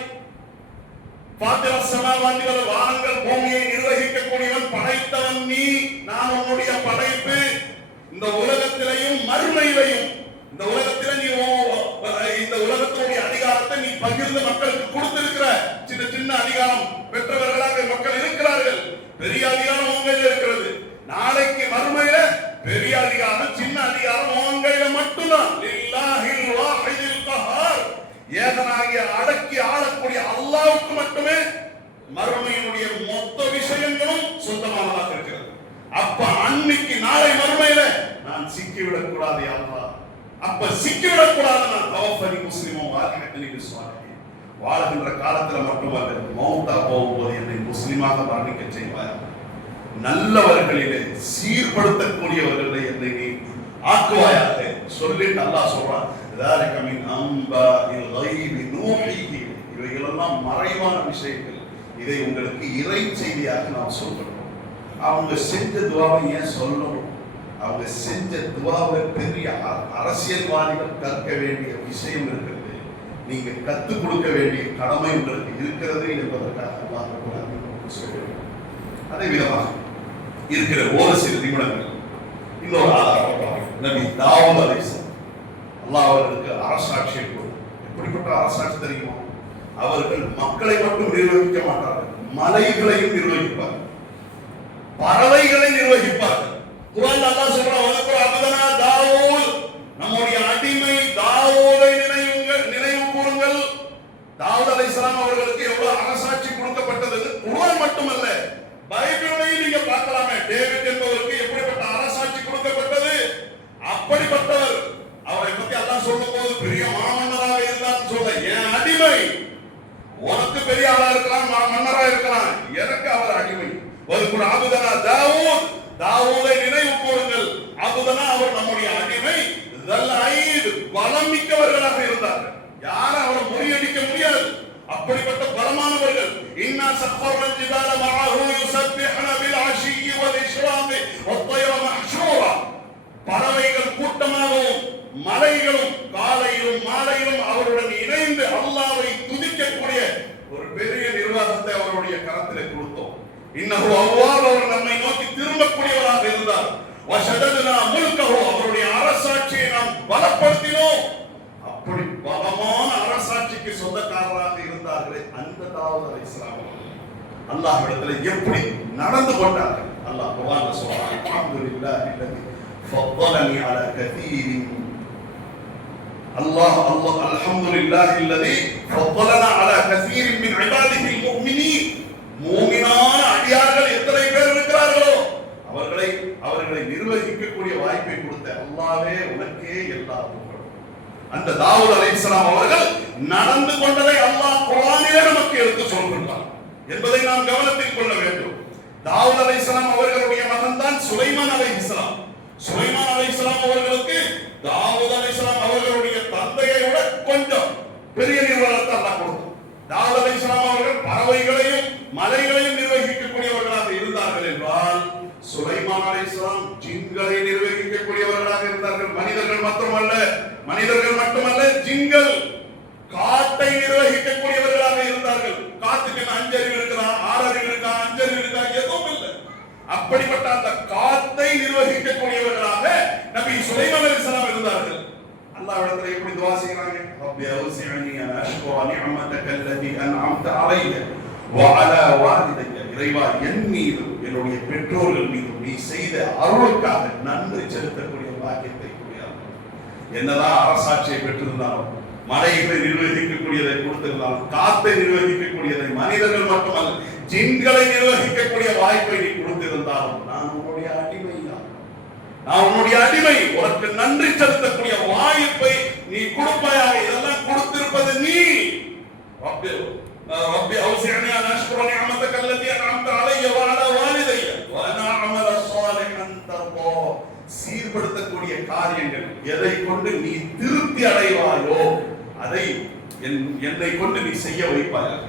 ஃபாத்திரஸ் ஸமாவாதி வல், வானங்கள் பூமியை நிர்வகிக்கக்கூடியவன், படைத்தவன் நீ, நான் உன்னுடைய படைப்பு. இந்த உலகத்திலேயும் மறுமையிலையும் இந்த உலகத்திலே நீ இந்த உலகத்தினுடைய அதிகாரத்தை நீ பகிர்ந்து மக்களுக்கு கொடுத்திருக்கிற. சின்ன சின்ன அதிகாரம் பெற்றவர்களாக மக்கள் இருக்கிறார்கள், பெரிய அதிகாரம் உங்களில் இருக்கிறது. நாளைக்கு மறுமையில பெரிய அதிகாரம் சின்ன அதிகாரம் உன் கையில மட்டும்தான். லில்லாஹில் வாஹிதில் கஹார், ஏகனாகிய அடக்கி ஆளக்கூடிய அல்லாஹ்வுக்கு மட்டுமே மறுமையினுடைய மொத்த விஷயங்களும் சொந்தமானதாக இருக்கிறது. அப்ப அன்னைக்கு நாளை மறுமையில நான் சிக்கிவிடக் கூடாது யா அல்லாஹ். அப்ப சிக்கிவிடக் கூடாது. நான் தவஃபனி முஸ்லிமோ வாலிஹத்தனி பிஸ்ஸாலிஹீன், வாழ்கின்ற காலத்துல மட்டுமல்ல மௌத்தா போகும்போது என்னை முஸ்லிமாக மரணிக்க செய்வாயா. நல்லவர்களிலே சீர்படுத்தக்கூடியவர்களை என்னை நீ ஆக்குவாயாக சொல்லிட்டு அல்லாஹ் சொல்றான். ذلك من انباء الغيب نوحيه, இவைகளெல்லாம் மறைவான விஷயங்கள், இதை உங்களுக்கு இறை செய்தியாக நாம் சொல்றோம். அவங்க செஞ்ச துவாவை ஏன் சொல்லணும்? அவங்க செஞ்ச துவாவை பெரிய அரசியல்வாதிகள் கற்க வேண்டிய விஷயம் இருக்கிறது, நீங்க கற்றுக் கொடுக்க வேண்டிய கடமை உங்களுக்கு இருக்கிறது என்பதற்காக அல்லாஹ் சொல்லுவோம். அதே விதமாக இருக்கிற ஒரு சில நிமிடங்கள் இன்னொரு ஆதாரம். நபி தாவூத் அலைஹிஸ்ஸலாம் அல்லாஹ் அவர்களுக்கு அரசாட்சியை கொடுத்தார். எப்படிப்பட்ட அரசாட்சி தெரியுமா? அவர்கள் மக்களை மட்டும் நிர்வகிக்க மாட்டார்கள், மலைகளையும் நிர்வகிப்பார்கள், பறவைகளை நிர்வகிப்பார்கள். குர்ஆன்ல அல்லாஹ் சொல்றான், வலக்குர் அப்தனா தாவூத், நம்முடைய அடிமை தாவூதை நினைவு கூறுங்கள். தாவூத் அலைஹிஸ்ஸலாம் அவர்களுக்கு எவ்வளவு அரசாட்சி கொடுக்கப்பட்டது. குர்ஆன் மட்டுமல்ல, பைபிளையும் நீங்க பார்க்கலாமே, டேவிட் என்பவருக்கு எப்படிப்பட்ட அரசாட்சி கொடுக்கப்பட்டது. அப்படிப்பட்டவர், அவரை பத்தி அல்லாஹ் சொல்லும்போது பெரிய மாமன்னராக இருந்தார் சொல்ல, என் அடிமை, உனக்கு பெரிய ஆளா இருக்கலாம், மன்னரா இருக்கலாம், எனக்கு அவர் அடிமை. வலக்குர் அப்தனா தாவூத், தாவூதை நினைவு கூறுங்கள். அப்தனா அவர் நம்முடைய அடிமை. பலம் மிக்கவர்களாக இருந்தார்கள், யாரும் அவரை முறியடிக்க முடியாது, அப்படிப்பட்ட பலமானவர்கள். இன்னா சஃபர்னா ஜிபால மஅஹு யுஸப்பிஹுன பில் அஷிய்யி வல் இஷ்ராகி வத்-தய்ர மஹ்ஷூரா, பறவைகள் கூட்டமாகவும் மலைகளும் காலையிலும் மாலையிலும் அவருடன் இணைந்து அல்லாஹ்வை துதிக்கக்கூடிய ஒரு பெரிய நிர்வாகத்தை அவருடைய கரத்திலே கொடுத்தோம். இன்னஹு அவ்வாப், அவர் நம்மை நோக்கி திரும்பக்கூடியவராக இருந்தார். வஷதத்னா முல்கஹு, அவருடைய அரசாட்சியை நாம் பலப்படுத்தினோம். அப்படி பலமான அரசாட்சிக்கு சொந்தக்காரராக இருந்தார்களே அந்த தாவூத் அலைஹிஸ்ஸலாம் அல்லாஹ்விடத்தில் எப்படி நடந்து கொண்டார்கள்? அல்லாஹ் குர்ஆன்ல சொல்றான், அல்ஹம்துலில்லாஹி அல்லதி ஃபضلني على كثير. அல்ஹம்துலில்லாஹி அல்லதி ஃபضلنا على كثير من عباده المؤمنين. மூமினான அடியார்கள் எத்தனை பேர் இருக்கிறார்களோ அவர்களை நிர்வகிக்கக்கூடிய வாய்ப்பை கொடுத்த அல்லாஹ்வே உனக்கே எல்லா புகழும். அந்த தாவூத் அலைஹிஸ்ஸலாம் அவர்கள் நடந்து கொண்டதை அல்லாஹ் குர்ஆனிலே நமக்கு எடுத்து சொல்கிறார் என்பதை நாம் கவனத்தில் கொள்ள வேண்டும். தாவூத் அலைஹிஸ்ஸலாம் அவர்களுடைய மகன் தான் சுலைமான் அலைஹிஸ்ஸலாம். சுலைமான் அலைஹிஸ்ஸலாம் அவர்களுக்கு தாவூத் அலைஹிஸ்ஸலாம் அவர்களுடைய தந்தையை விட கொஞ்சம் பெரிய நிர்வாகத்தை அல்லாஹ் கொடுத்தார். தாவூத் அலைஹிஸ்ஸலாம் அவர்கள் பறவைகளையும் மலைகளையும் நிர்வகிக்கக்கூடியவர்களாக இருந்தார்கள் என்றால், சுலைமான் அலைஹிஸ்ஸலாம் ஜின்களை நிர்வகிக்கக்கூடியவர்களாக இருந்தார்கள். மனிதர்கள் மட்டுமல்ல ஜின்கள், காட்டை நிர்வகிக்கக்கூடியவர்களாக இருந்தார்கள். காட்டுக்கு அஞ்சறிவு இருக்கிறா, ஆறறிவு இருக்கா, அஞ்சறிவு இருக்கா, எதுவும் இல்லை. அப்படிப்பட்ட அந்த காத்தை நிர்வகிக்கக்கூடியவர்களாக நபி சுலைமான் அலைஹிஸ்ஸலாம் இருந்தார்கள். அல்லாஹ்விடத்தில் எப்படி துஆ செய்றாங்க? ரப்பி அவ்ஸிஅனி அன் அஷ்குர நிஅமதக அல்லதி அன்அம்த அலைய வ அலா வாலிதைய, இறைவா என் மீதும் என்னுடைய பெற்றோர்கள் மீதும் நீ செய்த அருளுக்காக நன்றி செலுத்தக்கூடிய பாக்கியத்தை கூறினார். என்னதான் அரசாட்சியை பெற்றிருந்தாலும், மலைகளை நிர்வகிக்கக்கூடியதை கொடுத்திருந்தாலும், காத்தை நிர்வகிக்கக்கூடியதை மனிதர்கள் மட்டுமல்ல ஜின்களை நிர்வகிக்கக்கூடிய வாய்ப்பை நீ கொடுத்திருந்தாலும், நான் உன்னுடைய அடிமை, உனக்கு நன்றி செலுத்தக்கூடிய வாய்ப்பை நீ கொடுப்பாயாக. இதெல்லாம் கொடுத்திருப்பது நீ. ரப்பி அவ்ஸிஅனி அன் அஷ்குர நிஅமதக அல்லதி அன்அம்த அலைய வ அலா வாலிதைய வ அன் அஅமல ஸாலிஹன் தர்தா, சீர்படுத்தக்கூடிய காரியங்கள் எதை கொண்டு நீ திருப்தி அடைவாயோ அதை என்னை கொண்டு நீ செய்ய வைப்பாயாக.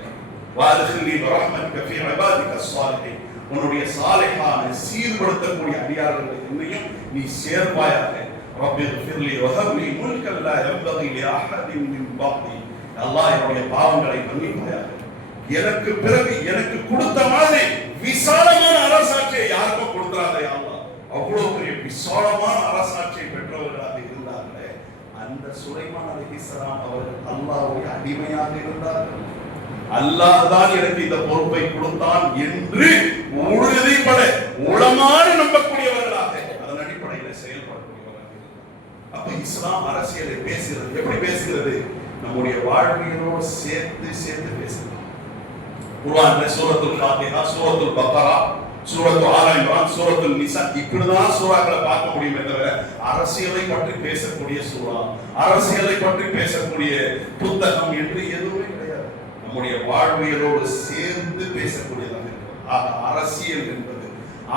வாத்ஹில்னி பிரஹ்மதிக ஃபீ இபாதிக ஸாலிஹீன், உன்னுடைய சாலிஹான சீர்படுத்தக்கூடிய அடியார்களை என்னையும் நீ சேர்ப்பாயாக. ரப்பி ஃபிர்லி வஹப்லி முல்கன் லா யம்பகி லி அஹதின் மின் பஅதி, அல்லாஹ் என்னுடைய பாவங்களை மன்னிப்பாயாக. எனக்கு பிறகு எனக்கு கொடுத்த மாதிரி விசாலமான அரசாட்சியை யாருக்கும் கொடுத்துறாதே அல்லாஹ். அவ்வளவு பெரிய விசாலமான அரசாட்சியை பெற்றவர்களாக இருந்தார்களே அந்த சுலைமான் அலைஹிஸ்ஸலாம் அவர்கள் அல்லாஹ்வுடைய அடிமையாக இருந்தார்கள். அல்லாஹ் தான் எனக்கு இந்த பொறுப்பை கொடுத்தான் என்று உறுதிப்பட உளமாறு நம்பக்கூடிய செயல்படக்கூடியவராக இருந்தார். அப்ப இஸ்லாம் அரசியலை பேசுகிறது. எப்படி பேசுகிறது? நம்முடைய வாழ்வியலோடு சேர்த்து சேர்த்து பேசுகிறது. குர்ஆன்ல சூரத்துல் ஃபாத்திஹா, சூரத்துல் பக்ரா, சூரத்துல் ஆல இம்ரான், சூரத்துல் நிசா இப்படிதான் சூறாக்களை பார்க்க முடியுமே தவிர அரசியலை பற்றி பேசக்கூடிய சூறா, அரசியலை பற்றி பேசக்கூடிய புத்தகம் என்று எதுவுமே கிடையாது. நம்முடைய வாழ்வியலோடு சேர்ந்து பேசக்கூடியதாக இருக்கிறது. அரசியல் என்பது,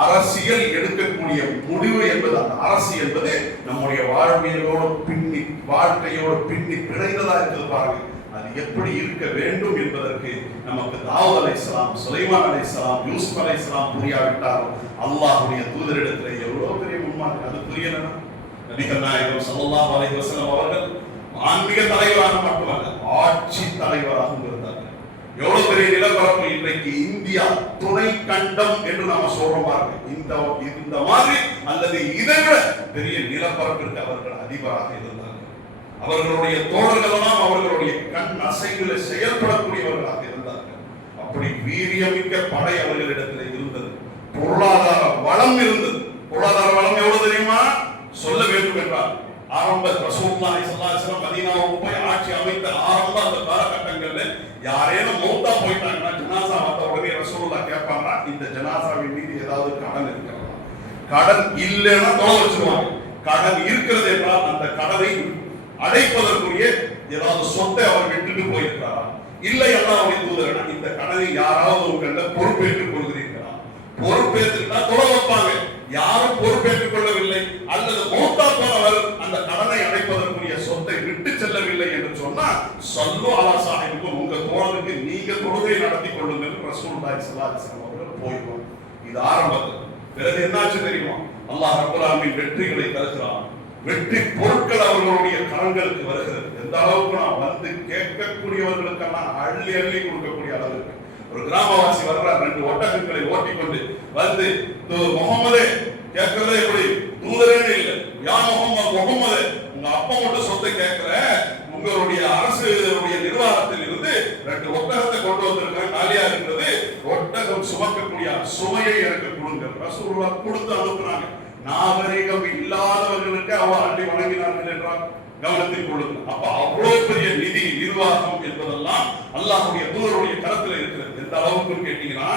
அரசியல் எடுக்கக்கூடிய முடிவு என்பது, அந்த அரசு என்பது நம்முடைய வாழ்வியலோடு பின்னி, வாழ்க்கையோடு பின்னி பிணைந்ததா இருக்குது பாருங்க. அது எப்படி இருக்க வேண்டும் என்பதற்கு நமக்கு தாவூத் அலைஹிஸ்ஸலாம், சுலைமான் அலைஹிஸ்ஸலாம், யூசுப் அலைஹிஸ்ஸலாம் புரியாவிட்டாலும் அல்லாஹ்வுடைய தூதரிடத்திலே எவ்வளவு பெரிய முன்மாதிரி. அது புரியலனா நபிகள் நாயகம் ஸல்லல்லாஹு அலைஹி வஸல்லம் அவர்கள் ஆன்மீக தலைவராக மட்டுமல்ல, ஆட்சி தலைவராகவும் இருந்தார்கள். எவ்வளவு பெரிய நிலப்பரப்பு! இன்றைக்கு இந்தியா துணை கண்டம் என்று நாம சொல்றோம் பாருங்க. இந்த மாதிரி அல்லது இதை விட பெரிய நிலப்பரப்பிற்கு அவர்கள் அதிபராக இருந்தார்கள். அவர்களுடைய தோழர்கள் எல்லாம் அவர்களுடைய கண் அசைவுகளை செயல்படக்கூடியவர்களாக இருந்தார்கள். அப்படி வீரியமிக்க படை அவர்களிடத்தில் இருந்தது. பொருளாதார வளம் இருந்தது. பொருளாதார வளம் எவ்வளவு தெரியுமா? சொல்ல வேண்டும் என்றால் ஆரம்ப ரசூலுல்லாஹி ஸல்லல்லாஹு அலைஹி வஸல்லம் மதீனாவுக்கு போய் ஆட்சி அமைத்த ஆரம்ப அந்த காலகட்டங்கள்ல யாரேனும் மௌத்தா போயிட்டாங்கன்னா ஜனாசா வந்த உடனே ரசூலுல்லாஹ் கேட்பாங்க, இந்த ஜனாசாவின் மீது ஏதாவது கடன் இருக்கிறதா? கடன் இல்லைன்னா தொலை வச்சிருவாங்க. கடன் இருக்கிறது என்றால் அந்த கடனை அடைப்பதற்குரிய ஏதாவது சொத்தை அவர் விட்டுட்டு போயிருக்கிறாரா? இல்லை அல்லாஹ்வுடைய தூதரனா இந்த கடனை யாராவது உங்கள பொறுப்பேற்றுக் கொள்கிறீர்களா? பொறுப்பேற்றுனா தொலை வைப்பாங்க. யாரும் பொறுப்பேற்றுக் கொள்ளவில்லை அல்லது மௌத்தா போனவர் அந்த கடனை அடைப்பதற்குரிய சொத்தை விட்டு செல்லவில்லை என்று சொன்னா ஸல்லு அலா ஸாஹிபிக்கும், உங்க தோழருக்கு நீங்க தொழுகை நடத்தி கொள்ளுங்கள் ரசூலுல்லாஹி ஸல்லல்லாஹு அலைஹி வஸல்லம் அவர்கள் போய்வாங்க. இது ஆரம்பத்தில். பிறகு என்னாச்சு தெரியுமா? அல்லாஹ் ரப்பல் ஆலமீன் வெற்றிகளை தருகிறான். வெற்றி பொருட்கள் அவர்களுடைய கரங்களுக்கு வருகிறது. எந்த அளவுக்கு நான் வந்து கேட்கக்கூடியவர்களுக்கெல்லாம் அள்ளி அள்ளி கொடுக்கக்கூடிய அளவுக்கு. ஒரு கிராமவாசி வர்றார், 2 ஒட்டகங்களை ஓட்டிக்கொண்டு வந்து, முகமதே கேட்கறதே எப்படி? தூதரே இல்லை, யா முகமது, உங்க அப்பா மட்டும் சொத்தை கேட்கிற, உங்களுடைய அரசுடைய நிர்வாகத்தில் இருந்து 2 ஒட்டகத்தை கொண்டு வந்திருக்காங்க, காலியா இருக்கிறது, ஒட்டகம் சுமக்கக்கூடிய சுமையை எனக்கு கொடுங்க. ரசூலுல்லாஹ் கொடுத்து அனுப்புறாங்க. நாகரிகம் இல்லாதவர்களுக்கு அவர் அள்ளி வழங்கினார்கள் என்றால் கவனத்தில் கொள்ளுங்கள். அப்ப அவ்வளவு பெரிய நிதி நிர்வாகம் என்பதெல்லாம் அல்லாஹ்வுடைய தூதருடைய கரத்தில் இருக்கிறது. எந்த அளவுக்கு கேட்டீங்கன்னா,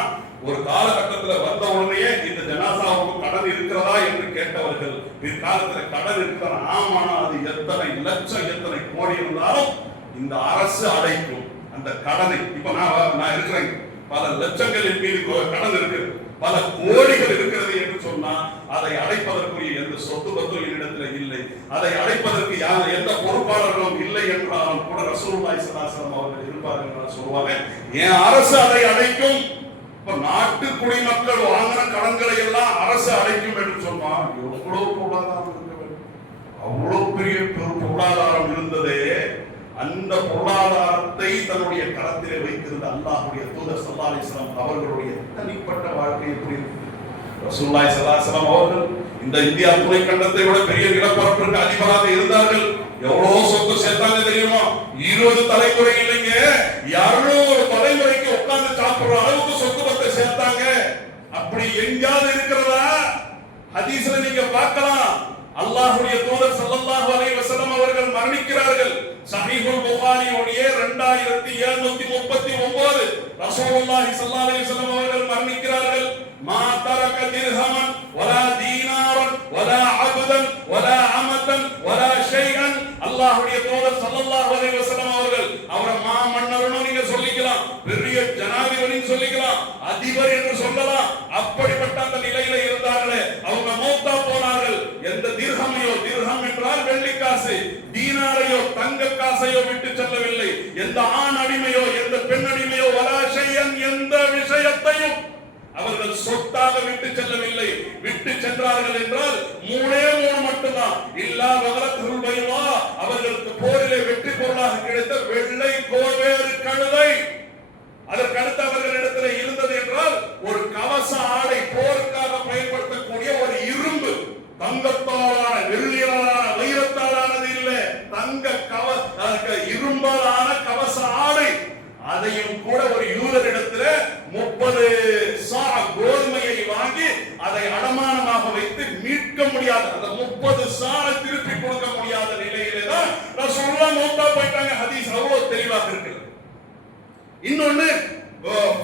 ஒரு காலகட்டத்தில் வந்த உடனே இந்த ஜனாசாவுக்கு கடன் இருக்கிறதா என்று கேட்டவர்கள் பிற்காலத்தில் கடன் இருக்கிறதா? ஆமானா அது எத்தனை லட்சம் எத்தனை கோடி இருந்தாலும் இந்த அரசு அடைக்கும் அந்த கடனை. இப்ப நான் இருக்கிறேன், பல லட்சங்களின் மீது கடன் இருக்கிறது, பல கோடிகள் இருக்கிறது என்று சொன்னா அதை அடைப்பதற்குரிய எந்த சொத்து பத்தும் என்னிடத்தில் இல்லை, அதை அடைப்பதற்கு எந்த பொறுப்பாளர்களும் இல்லை என்றாலும் கூட ரசூலுல்லாஹி ஸல்லல்லாஹு அலைஹி வஸல்லம் அவர்கள் இருப்பார்கள் என்று சொல்வாங்க. என் அரசு அதை அடைக்கும். இப்ப நாட்டு குடிமக்கள் வாங்கின கடன்களை எல்லாம் அரசு அடைக்கும் என்று சொன்னா எவ்வளவு பொருளாதாரம் இருக்க வேண்டும்? அவ்வளவு பெரிய பொருளாதாரம் இருந்ததே. அந்த பொருளாதாரத்தை தன்னுடைய கரத்திலே வைத்திருந்த அல்லாஹ்வுடைய தூதர் ஸல்லல்லாஹு அலைஹி வஸல்லம் அவர்களுடைய தனிப்பட்ட வாழ்க்கை எப்படி இருக்கு? ரசூலுல்லாஹி ஸல்லல்லாஹு அலைஹி வஸல்லம் அவர்கள் இந்த இந்தியா துணை கண்டத்தை விட பெரிய நிலப்பரப்பிற்கு அதிபராக இருந்தார்கள். எவ்வளவு சொத்து சேர்த்தாங்க தெரியுமா? 20 தலைமுறை இல்லைங்க, 200 தலைமுறைக்கு உட்கார்ந்து சாப்பிடுற அளவுக்கு சொத்து பத்தை சேர்த்தாங்க. அப்படி எங்காவது இருக்கிறதா? ஹதீஸ்ல நீங்க பார்க்கலாம். அல்லாஹ்வுடைய தூதர் ஸல்லல்லாஹு அலைஹி வஸல்லம் அவர்கள் மரணிக்கிறார்கள். சஹீஹுல் புகாரியுடைய 2739 ரசூலுல்லாஹி ஸல்லல்லாஹு அலைஹி வஸல்லம் அவர்கள் மரணிக்கிறார்கள். மா தரக திர்ஹமன் வலா தீனாரன் வலா அப்தன் வலா அமதன் வலா ஷைஅன். அல்லாஹ்வுடைய தூதர் ஸல்லல்லாஹு அலைஹி வஸல்லம் அவர்கள் அவரை மாமன்னர்னு நீங்க சொல்லிக்கலாம், பெரிய ஜனாதிபதின்னு சொல்லிக்கலாம், அதிபர் என்று சொல்லலாம். அப்படிப்பட்ட அந்த நிலையில இருந்தார்களே, அவங்க மௌத்தா போனார்கள். எந்த திர்ஹமையோ, திர்ஹம் என்றால் வெள்ளிக்காசு, தீனாரையோ தங்க காசையோ விட்டு செல்லவில்லை. எந்த ஆண் அடிமையோ எந்த பெண் அடிமையோ வலா ஷைஅன் எந்த விஷயத்தையும் அவர்கள் சொத்தாக விட்டு செல்லவில்லை. விட்டு சென்றார்கள் என்றால் 3 மட்டும்தான். இல்லா வகரத்துல் பைவா, அவர்களுக்கு போரிலே வெற்றி பொருளாக கிடைத்த வெள்ளை கோவேறு கழுதை. அதற்கடுத்து அவர்களிடத்தில் இருந்தது என்றால் ஒரு கவச ஆடை, போருக்காக பயன்படுத்தக்கூடிய ஒரு இரும்பு, தங்கத்தாலான, வெள்ளியாலான, வைரத்தாலானது இல்லை, தங்க இரும்பாலான கவச ஆடை. அதையும் கூட ஒரு யூதரிடத்தில் 30 சா கோதுமையை வாங்கி அதை அடமானமாக வைத்து மீட்க முடியாத முடியாது. அந்த 30 சாண திருப்பி கொடுக்க முடியாத நிலையிலே தான் ரசூலுல்லாஹ் மௌத்தா போயிட்டாங்க. ஹதீஸ் அவ்வளவு தெளிவாக இருக்கு. இன்னொன்னு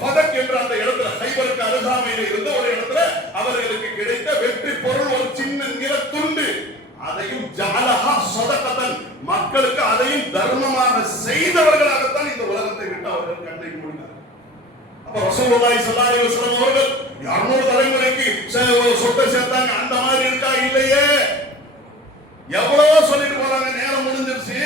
பதக் என்ற அந்த இடத்துல ஹைபருக்கு அருகாமையில் இருந்த ஒரு இடத்துல அவர்களுக்கு கிடைத்த வெற்றி பொருள் ஒரு சின்ன நிற துண்டு, அதையும் ஜஅலஹா ஸதகதன், மக்களுக்கு அதையும் தர்மமாக செய்தவர்களாகத்தான் இந்த உலகத்தை விட்டு அவர்கள் கண்ணை மூடினார். அப்ப ரசூலுல்லாஹி ஸல்லல்லாஹு அலைஹி வஸல்லம் அவர்கள் 200 தலைமுறைக்கு சொத்தை சேர்த்தாங்க. அந்த மாதிரி இருக்கா? இல்லையே. எவ்வளவோ சொல்லிட்டு போறாங்க, நேரம் முடிஞ்சிருச்சு.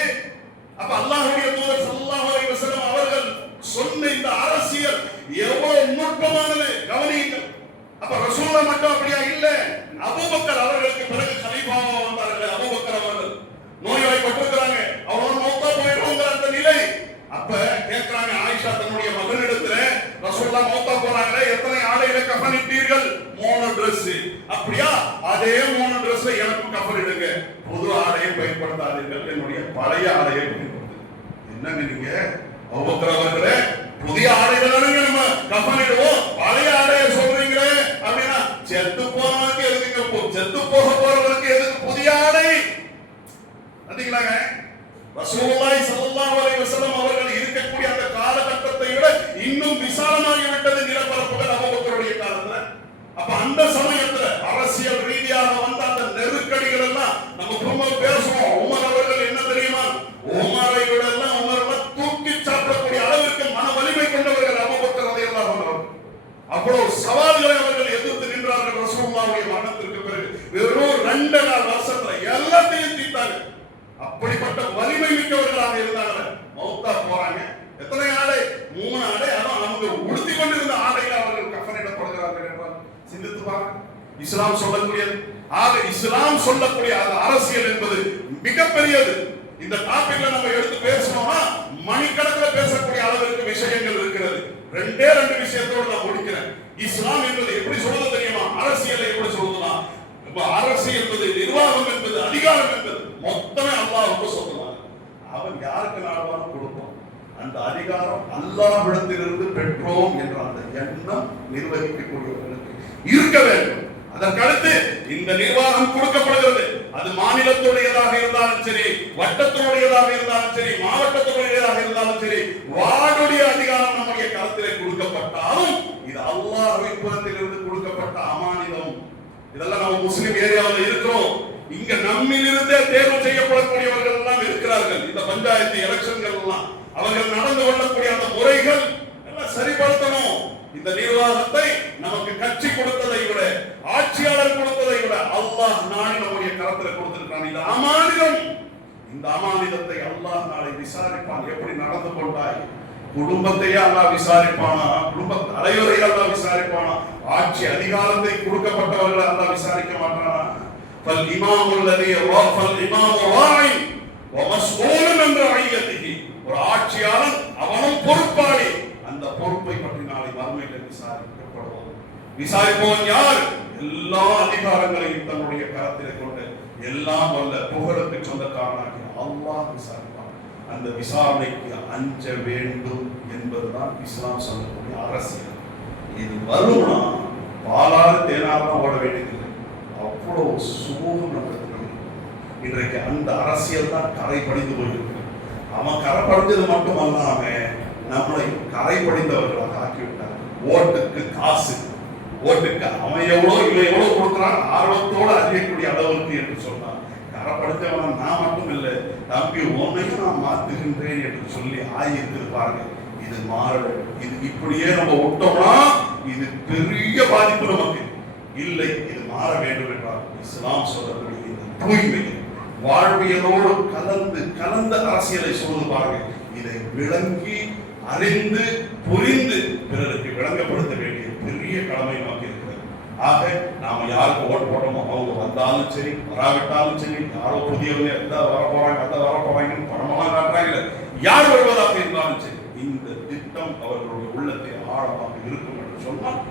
அப்ப அல்லாஹ்வுடைய தூதர் ஸல்லல்லாஹு அலைஹி வஸல்லம் அவர்கள் சொன்ன இந்த அரசியல் எவ்வளவு நுட்பமானது கவனியுங்கள். அப்ப ரசூலுல்லாஹ் மட்டும் அப்படியா? இல்ல, அபூபக்கர் அவர்களுக்கு பிறகு கலீஃபாவா வந்தார்கள். அபூபக்கர் அவர்கள் நோய்வாய்ப்பட்டிருக்கிறாங்க, அவரோட மௌத்தா போயிடுவாங்க அந்த நிலை. அப்ப கேட்கிறாங்க ஆயிஷா தன்னுடைய மகனிடத்துல, ரசூலுல்லாஹ் மௌத்தா போறாங்க, எத்தனை ஆடையில கஃனிட்டீர்கள்? 3 Dress. அப்படியா? அதே 3 Dress எனக்கு கஃனிடுங்க, புது ஆடையை பயன்படுத்தாதீர்கள், என்னுடைய பழைய ஆடையை பயன்படுத்துங்க. என்னங்க நீங்க அபூபக்கர் அவர்களே, புதிய ஆடைகளை நம்ம கஃனிடுவோம், பழைய ஆடையை சொல்றீங்களே அப்படின்னா செத்து போறவனுக்கு எதுக்கு, செத்து போக போறவனுக்கு எதுக்கு புதிய ஆடை? பாத்தீங்களாங்க, ரசூலுல்லாஹி ஸல்லல்லாஹு அலைஹி வஸல்லம் அவர்கள் இருக்கக்கூடிய அந்த காலகட்டத்தை விட இன்னும் விசாலமாகி விட்டது நிலப்பரப்புகள் அபூபக்கருடைய காலத்துல. அப்ப அந்த சமயத்துல அரசியல் ரீதியாக வந்த அந்த நெருக்கடிகள் எல்லாம் நம்ம ரொம்ப பேசுவோம். உமர் அவர்கள் என்ன தெரியுமா, உமரை விட எல்லாம் உமரை தூக்கி சாப்பிடக்கூடிய அளவிற்கு மன வலிமை கொண்டவர்கள் அபூபக்கர் ரலியல்லாஹு அன்ஹு. அவ்வளவு சவால்களை அவர்கள் எதிர்த்து நின்றார்கள். ரசூலுல்லாஹ்வுடைய மரணத்திற்கு பிறகு வெறும் 2 வருஷத்துல எல்லாத்தையும் தீர்த்தாங்க. அப்படிப்பட்ட வலிமை மிக்கவர்களாக இருந்தாங்க. மௌத்தா போறாங்க, எத்தனை ஆடை? 3 ஆடை. அதான் அவங்க உடுத்தி கொண்டிருந்த ஆடையில் அவர்கள் கஃனிடப்படுகிறார்கள் என்றால் சிந்தித்து பாருங்க. இஸ்லாம் சொல்லக்கூடியது. ஆக இஸ்லாம் சொல்லக்கூடிய அந்த அரசியல் என்பது மிகப்பெரியது. இந்த டாபிக்ல நம்ம எடுத்து பேசணும்னா மணிக்கணக்கில் பேசக்கூடிய அளவிற்கு விஷயங்கள் இருக்கிறது. 2 விஷயத்தோடு நான் முடிக்கிறேன். இஸ்லாம் என்பது எப்படி சொல்றது தெரியுமா? அரசியலை எப்படி சொல்லுதுன்னா, அரசு என்பது, நிர்வாகம் என்பது, அதிகாரம் என்பது மொத்தமே அல்லாஹ்வுக்கு சொந்தமானது. அவன் யாருக்கு நாடுவானோ கொடுப்பான். அந்த அதிகாரம் அல்லாஹ்விடத்திலிருந்து பெற்றோம் என்ற அந்த எண்ணம் நிர்வகிக்கக்கூடியவர்களுக்கு இருக்க வேண்டும். அதற்கடுத்து இந்த நிர்வாகம் கொடுக்கப்படுகிறது. அது மாநிலத்துடையதாக இருந்தாலும் சரி, வட்டத்தினுடையதாக இருந்தாலும் சரி, மாவட்டத்தினுடையதாக இருந்தாலும் சரி, வார்டுடைய அதிகாரம் நம்முடைய களத்திலே கொடுக்கப்பட்டாலும் இது அல்லாஹ்வின் புறத்திலிருந்து கொடுக்கப்பட்ட அமானிதம். இதெல்லாம் நம்ம முஸ்லிம் ஏரியாவில் இருக்கிறோம். இங்க நம்மிலிருந்தே தேர்வு செய்யப்படக்கூடியவர்கள் எல்லாம் இருக்கிறார்கள். இந்த பஞ்சாயத்து எலெக்ஷன்கள் எல்லாம் அவர்கள் நடந்து கொள்ளக்கூடிய அந்த முறைகள் எல்லாம் சரிப்படுத்தணும். இந்த நிர்வாகத்தை நமக்கு கட்சி கொடுத்ததை விட, ஆட்சியாளர் கொடுத்ததை விட அல்லாஹ் நாளை நம்முடைய கரத்தில் கொடுத்திருக்கான். இந்த அமானிதம், இந்த அமானிதத்தை அல்லாஹ் நாளை விசாரிப்பான். எப்படி நடந்து கொண்டாய்? குடும்பத்தையே அல்லாஹ் விசாரிப்பானா? குடும்ப தலைவரை அல்லாஹ் விசாரிப்பானா? ஆட்சி அதிகாரத்தை கொடுக்கப்பட்டவர்களை அல்லாஹ் விசாரிக்க மாட்டானா? ஃபல் இமாமுல் லதி ஃபல் இமாமு ராஇ வ மஸ்ஊலுன் அன் ரஇயத்திஹி. ஒரு ஆட்சியாளன் அவனும் பொறுப்பாளி. அந்த பொறுப்பை பற்றி நாளை மறுமையில் விசாரிக்கப்படுவோம். விசாரிப்பவன் யார்? எல்லா அதிகாரங்களையும் தன்னுடைய கரத்திலே கொண்டு எல்லாம் வல்ல புகழுக்கு சொந்தக்காரனாகிய அல்லாஹ் விசாரிப்பான். அந்த விசாரணைக்கு அஞ்ச வேண்டும் என்பதுதான் இஸ்லாம் சொல்லக்கூடிய அரசியல். இது வரும்னா பாலாறு தேனாறு ஓட வேண்டியது. அவ்வளவு சுமூகம் நடக்கிறது. இன்றைக்கு அந்த அரசியல் தான் கரை படிந்து போயிருக்கு. அவன் கரை படித்தது மட்டுமல்லாம நம்மளை கரை படிந்தவர்களாக ஆக்கிவிட்டார். ஓட்டுக்கு காசு, ஓட்டுக்கு அவன் எவ்வளோ இவன் எவ்வளோ கொடுக்குறான் ஆர்வத்தோடு அறியக்கூடிய அளவுக்கு என்று சொன்னான். கரை படித்தவன் நான் மட்டும் இல்லை, தம்பி உன்னையும் நான் மாத்துகின்றேன் என்று சொல்லி ஆகியிருக்குது பாருங்க. இது மாறல. இது இப்படியே நம்ம விட்டோம்னா இது பெரிய பாதிப்பு நமக்கு இல்லை. இது மாற வேண்டும் என்றால் இஸ்லாம் சொல்லக்கூடிய இந்த தூய்மை வாழ்வியலோடு கலந்த அரசியலை சொல்லுது பாருங்க. இதை விளங்கி அறிந்து புரிந்து பிறருக்கு விளங்கப்படுத்த வேண்டிய பெரிய கடமை நமக்கு இருக்கிறது. ஆக நாம யாருக்கு ஓட்டு போட்டோமோ அவங்க வந்தாலும் சரி வராவிட்டாலும் சரி, யாரோ புதியவங்க எந்த வரப்போறாங்க அந்த வரப்போறாங்கன்னு பணமெல்லாம் காட்டுறாங்க, யார் வருவதாக இருந்தாலும் சரி, இந்த திட்டம் அவர்களுடைய உள்ளத்தில் ஆழமாக இருக்கும் என்று சொன்னால்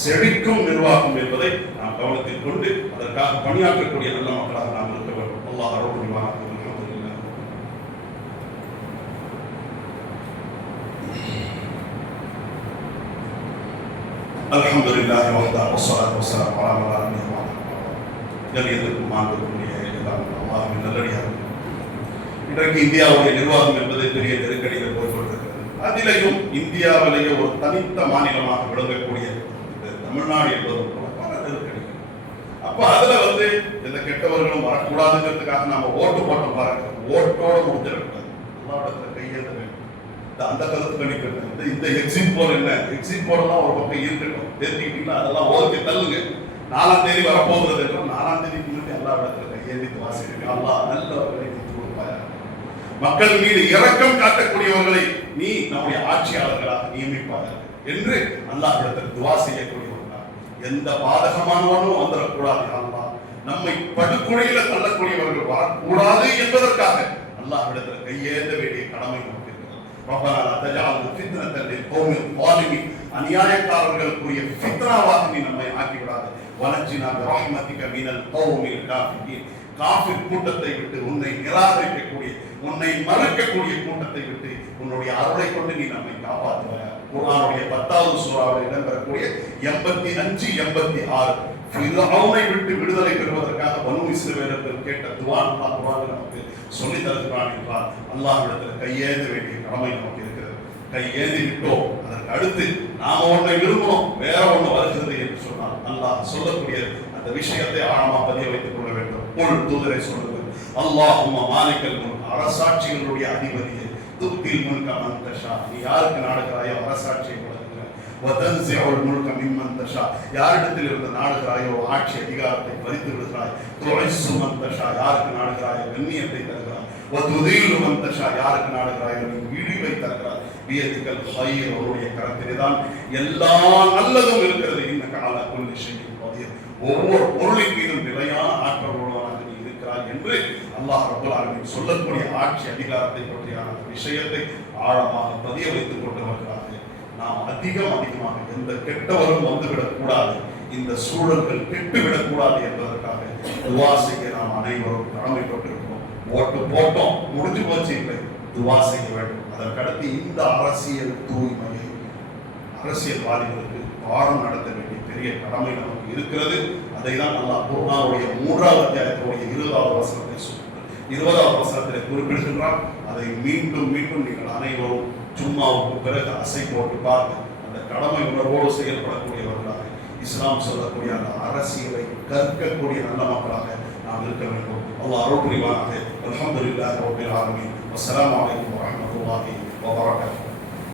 செழிக்கும் நிர்வாகம் என்பதை நாம் கவனத்தில் கொண்டு அதற்காக பணியாற்றக்கூடிய நல்ல மக்களாக நாம் இருக்க வேண்டும். அல்லாஹ் அருள் புரிவானாக. الحمد لله وحده والصلاة والسلام على من لا نبي بعده. கணியத்திற்கும் மாண்புக்குரிய எல்லாம் அல்லாஹ்வின் நல்லடியார்கள். இன்றைக்கு இந்தியாவுடைய நிர்வாகம் என்பது பெரிய நெருக்கடியில் போய்கொண்டிருக்கிறது. அதிலையும் இந்தியாவிலேயே ஒரு தனித்த மாநிலமாக விளங்கக்கூடிய தமிழ்நாடு என்பதும் பல நெருக்கடிகள். அப்ப அதுல எந்த கெட்டவர்களும் வரக்கூடாதுங்கிறதுக்காக நாம ஓட்டு போட்டோம் பாருங்க, ஓட்டோட முடிஞ்சிடக்கூடாது. எல்லா கையேற்ற வேண்டும். அந்த கருத்து கணிப்பு இந்த எக்ஸிட் போல் என்ன, எக்ஸிட் போலாம் ஒரு பக்கம் இருக்கட்டும், தெரிஞ்சுக்கிட்டீங்கன்னா அதெல்லாம் ஓகே தள்ளுங்க. 4ஆம் தேதி வரப்போகிறது என்றால் 4ஆம் தேதிக்கு முன்னாடி எல்லா இடத்துல கையேந்தி வாசிக்க அல்லா நல்லவர்களை மக்கள் மீது இரக்கம் காட்டக்கூடியவர்களை நீ நம்முடைய ஆட்சியாளர்களாக நியமிப்பார்கள் என்று அல்லாஹ்விடத்தில் துஆ செய்யக்கூடியவர்களாக எந்த பாதகமானவனும் வந்துடக்கூடாது. அல்லாஹ் நம்மை படுகொலையில தள்ளக்கூடியவர்கள் வரக்கூடாது என்பதற்காக அல்லாஹ்விடத்தில் கையேந்த வேண்டிய கடமை நமக்கு இருக்கிறது. ரப்பனா லா தஜஅல் ஃபித்னத்தன் லில் ஸாலிமீன், அநியாயக்காரர்களுக்குரிய ஃபித்னாவாக நீ நம்மை ஆக்கிவிடாது. வனஜினா பிரஹ்மதிக மினல் கௌமில் காஃபிரீன், காஃபிர் கூட்டத்தை விட்டு, உன்னை நிராகரிக்கக்கூடிய, உன்னை மறுக்கக்கூடிய கூட்டத்தை விட்டு உன்னுடைய அருளை கொண்டு நீ நம்மை காப்பாற்றுவாய். குர்ஆனுடைய 10வது சூறாவில் இடம்பெறக்கூடிய 85, 86 ஃபிரௌனை விட்டு விடுதலை பெறுவதற்காக பனு இஸ்ரவேலர்கள் கேட்ட துஆ அல்லாஹ் குர்ஆனில் நமக்கு சொல்லி தருகிறான் என்றால் அல்லாஹ்விடத்தில் கையேந்த வேண்டிய கடமை நமக்கு இருக்கிறது. கையேந்தி விட்டோம், அதற்கு அடுத்து நாம ஒன்றை விரும்பணும், வேற ஒன்று வருகிறது என்று சொன்னால் அல்லாஹ் சொல்லக்கூடிய அந்த விஷயத்தை ஆழமா பதிய வைத்துக் கொள்ள வேண்டும். தூதரை சொல்லுங்கள், அல்லாஹும்ம மாலிகல் முல்க், அரசாட்சிகளுடைய அதிபதியே, துத்தில் முல்க மன் தஷா, நீ யாருக்கு நாடுகிறாயோ அரசாட்சியை வழங்குகிறாய். வதன்சிஉல் முல்க மிம்மன் தஷா, யாரிடத்தில் இருந்து நாடுகிறாயோ ஆட்சி அதிகாரத்தை பறித்து விடுகிறாய். துஇஸ்ஸு மன் தஷா, யாருக்கு நாடுகிறாயோ கண்ணியத்தை தருகிறாய். வதுதில்லு மன் தஷா, யாருக்கு நாடுகிறாயோ நீ இழிவை தருகிறாய். பியதிகல் கைர், அவருடைய கரத்திலே தான் எல்லா நல்லதும் இருக்கிறது. இன்னக அலா குல்லி ஷைஇன் கதீர், ஒவ்வொரு பொருளின் மீதும் நிலையான ஆற்றல் உள்ளவனாக நீ இருக்கிறாய் என்று அல்லாஹ் ரப்பல் ஆலமீன் சொல்லக்கூடிய ஆட்சி அதிகாரத்தை பற்றியான விஷயத்தை ஆழமாக பதிய வைத்துக் கொண்டு வருகிறார்கள். நாம் அதிகமாக எந்த கெட்டவரும் வந்துவிடக் கூடாது, இந்த சூழல்கள் கெட்டுவிடக் கூடாது என்பதற்காக துஆ செய்ய நாம் அனைவரும் கடமைப்பட்டிருக்கிறோம். ஓட்டு போட்டோம், முடிஞ்சு போச்சு, இல்லை, துஆ செய்ய வேண்டும். அதற்கடுத்து இந்த அரசியல் தூய்மையை அரசியல்வாதிகளுக்கு பாடம் நடத்த வேண்டிய பெரிய கடமை நமக்கு இருக்கிறது. அதை தான் அல்லாஹ் குர்ஆனுடைய 3வது அத்தியாயத்துடைய 20வது வசனத்தை 20வது வசனத்திலே குறிப்பிடுகின்றான். அதை மீண்டும் மீண்டும் நீங்கள் அனைவரும் ஜும்மாவுக்கு பிறகு அசை போட்டு பார்த்து அந்த கடமை உணர்வோடு செயல்படக்கூடியவர்களாக, இஸ்லாம் சொல்லக்கூடிய அந்த அரசியலை கற்கக்கூடிய நல்ல மக்களாக நாம் இருக்க வேண்டும். அல்லாஹ் அருள் புரிவானாக. அல்ஹம்துலில்லாஹி ரப்பில் ஆலமீன். வஸ்ஸலாமு அலைக்கும் வரஹ்மத்துல்லாஹி வபரகாத்துஹு.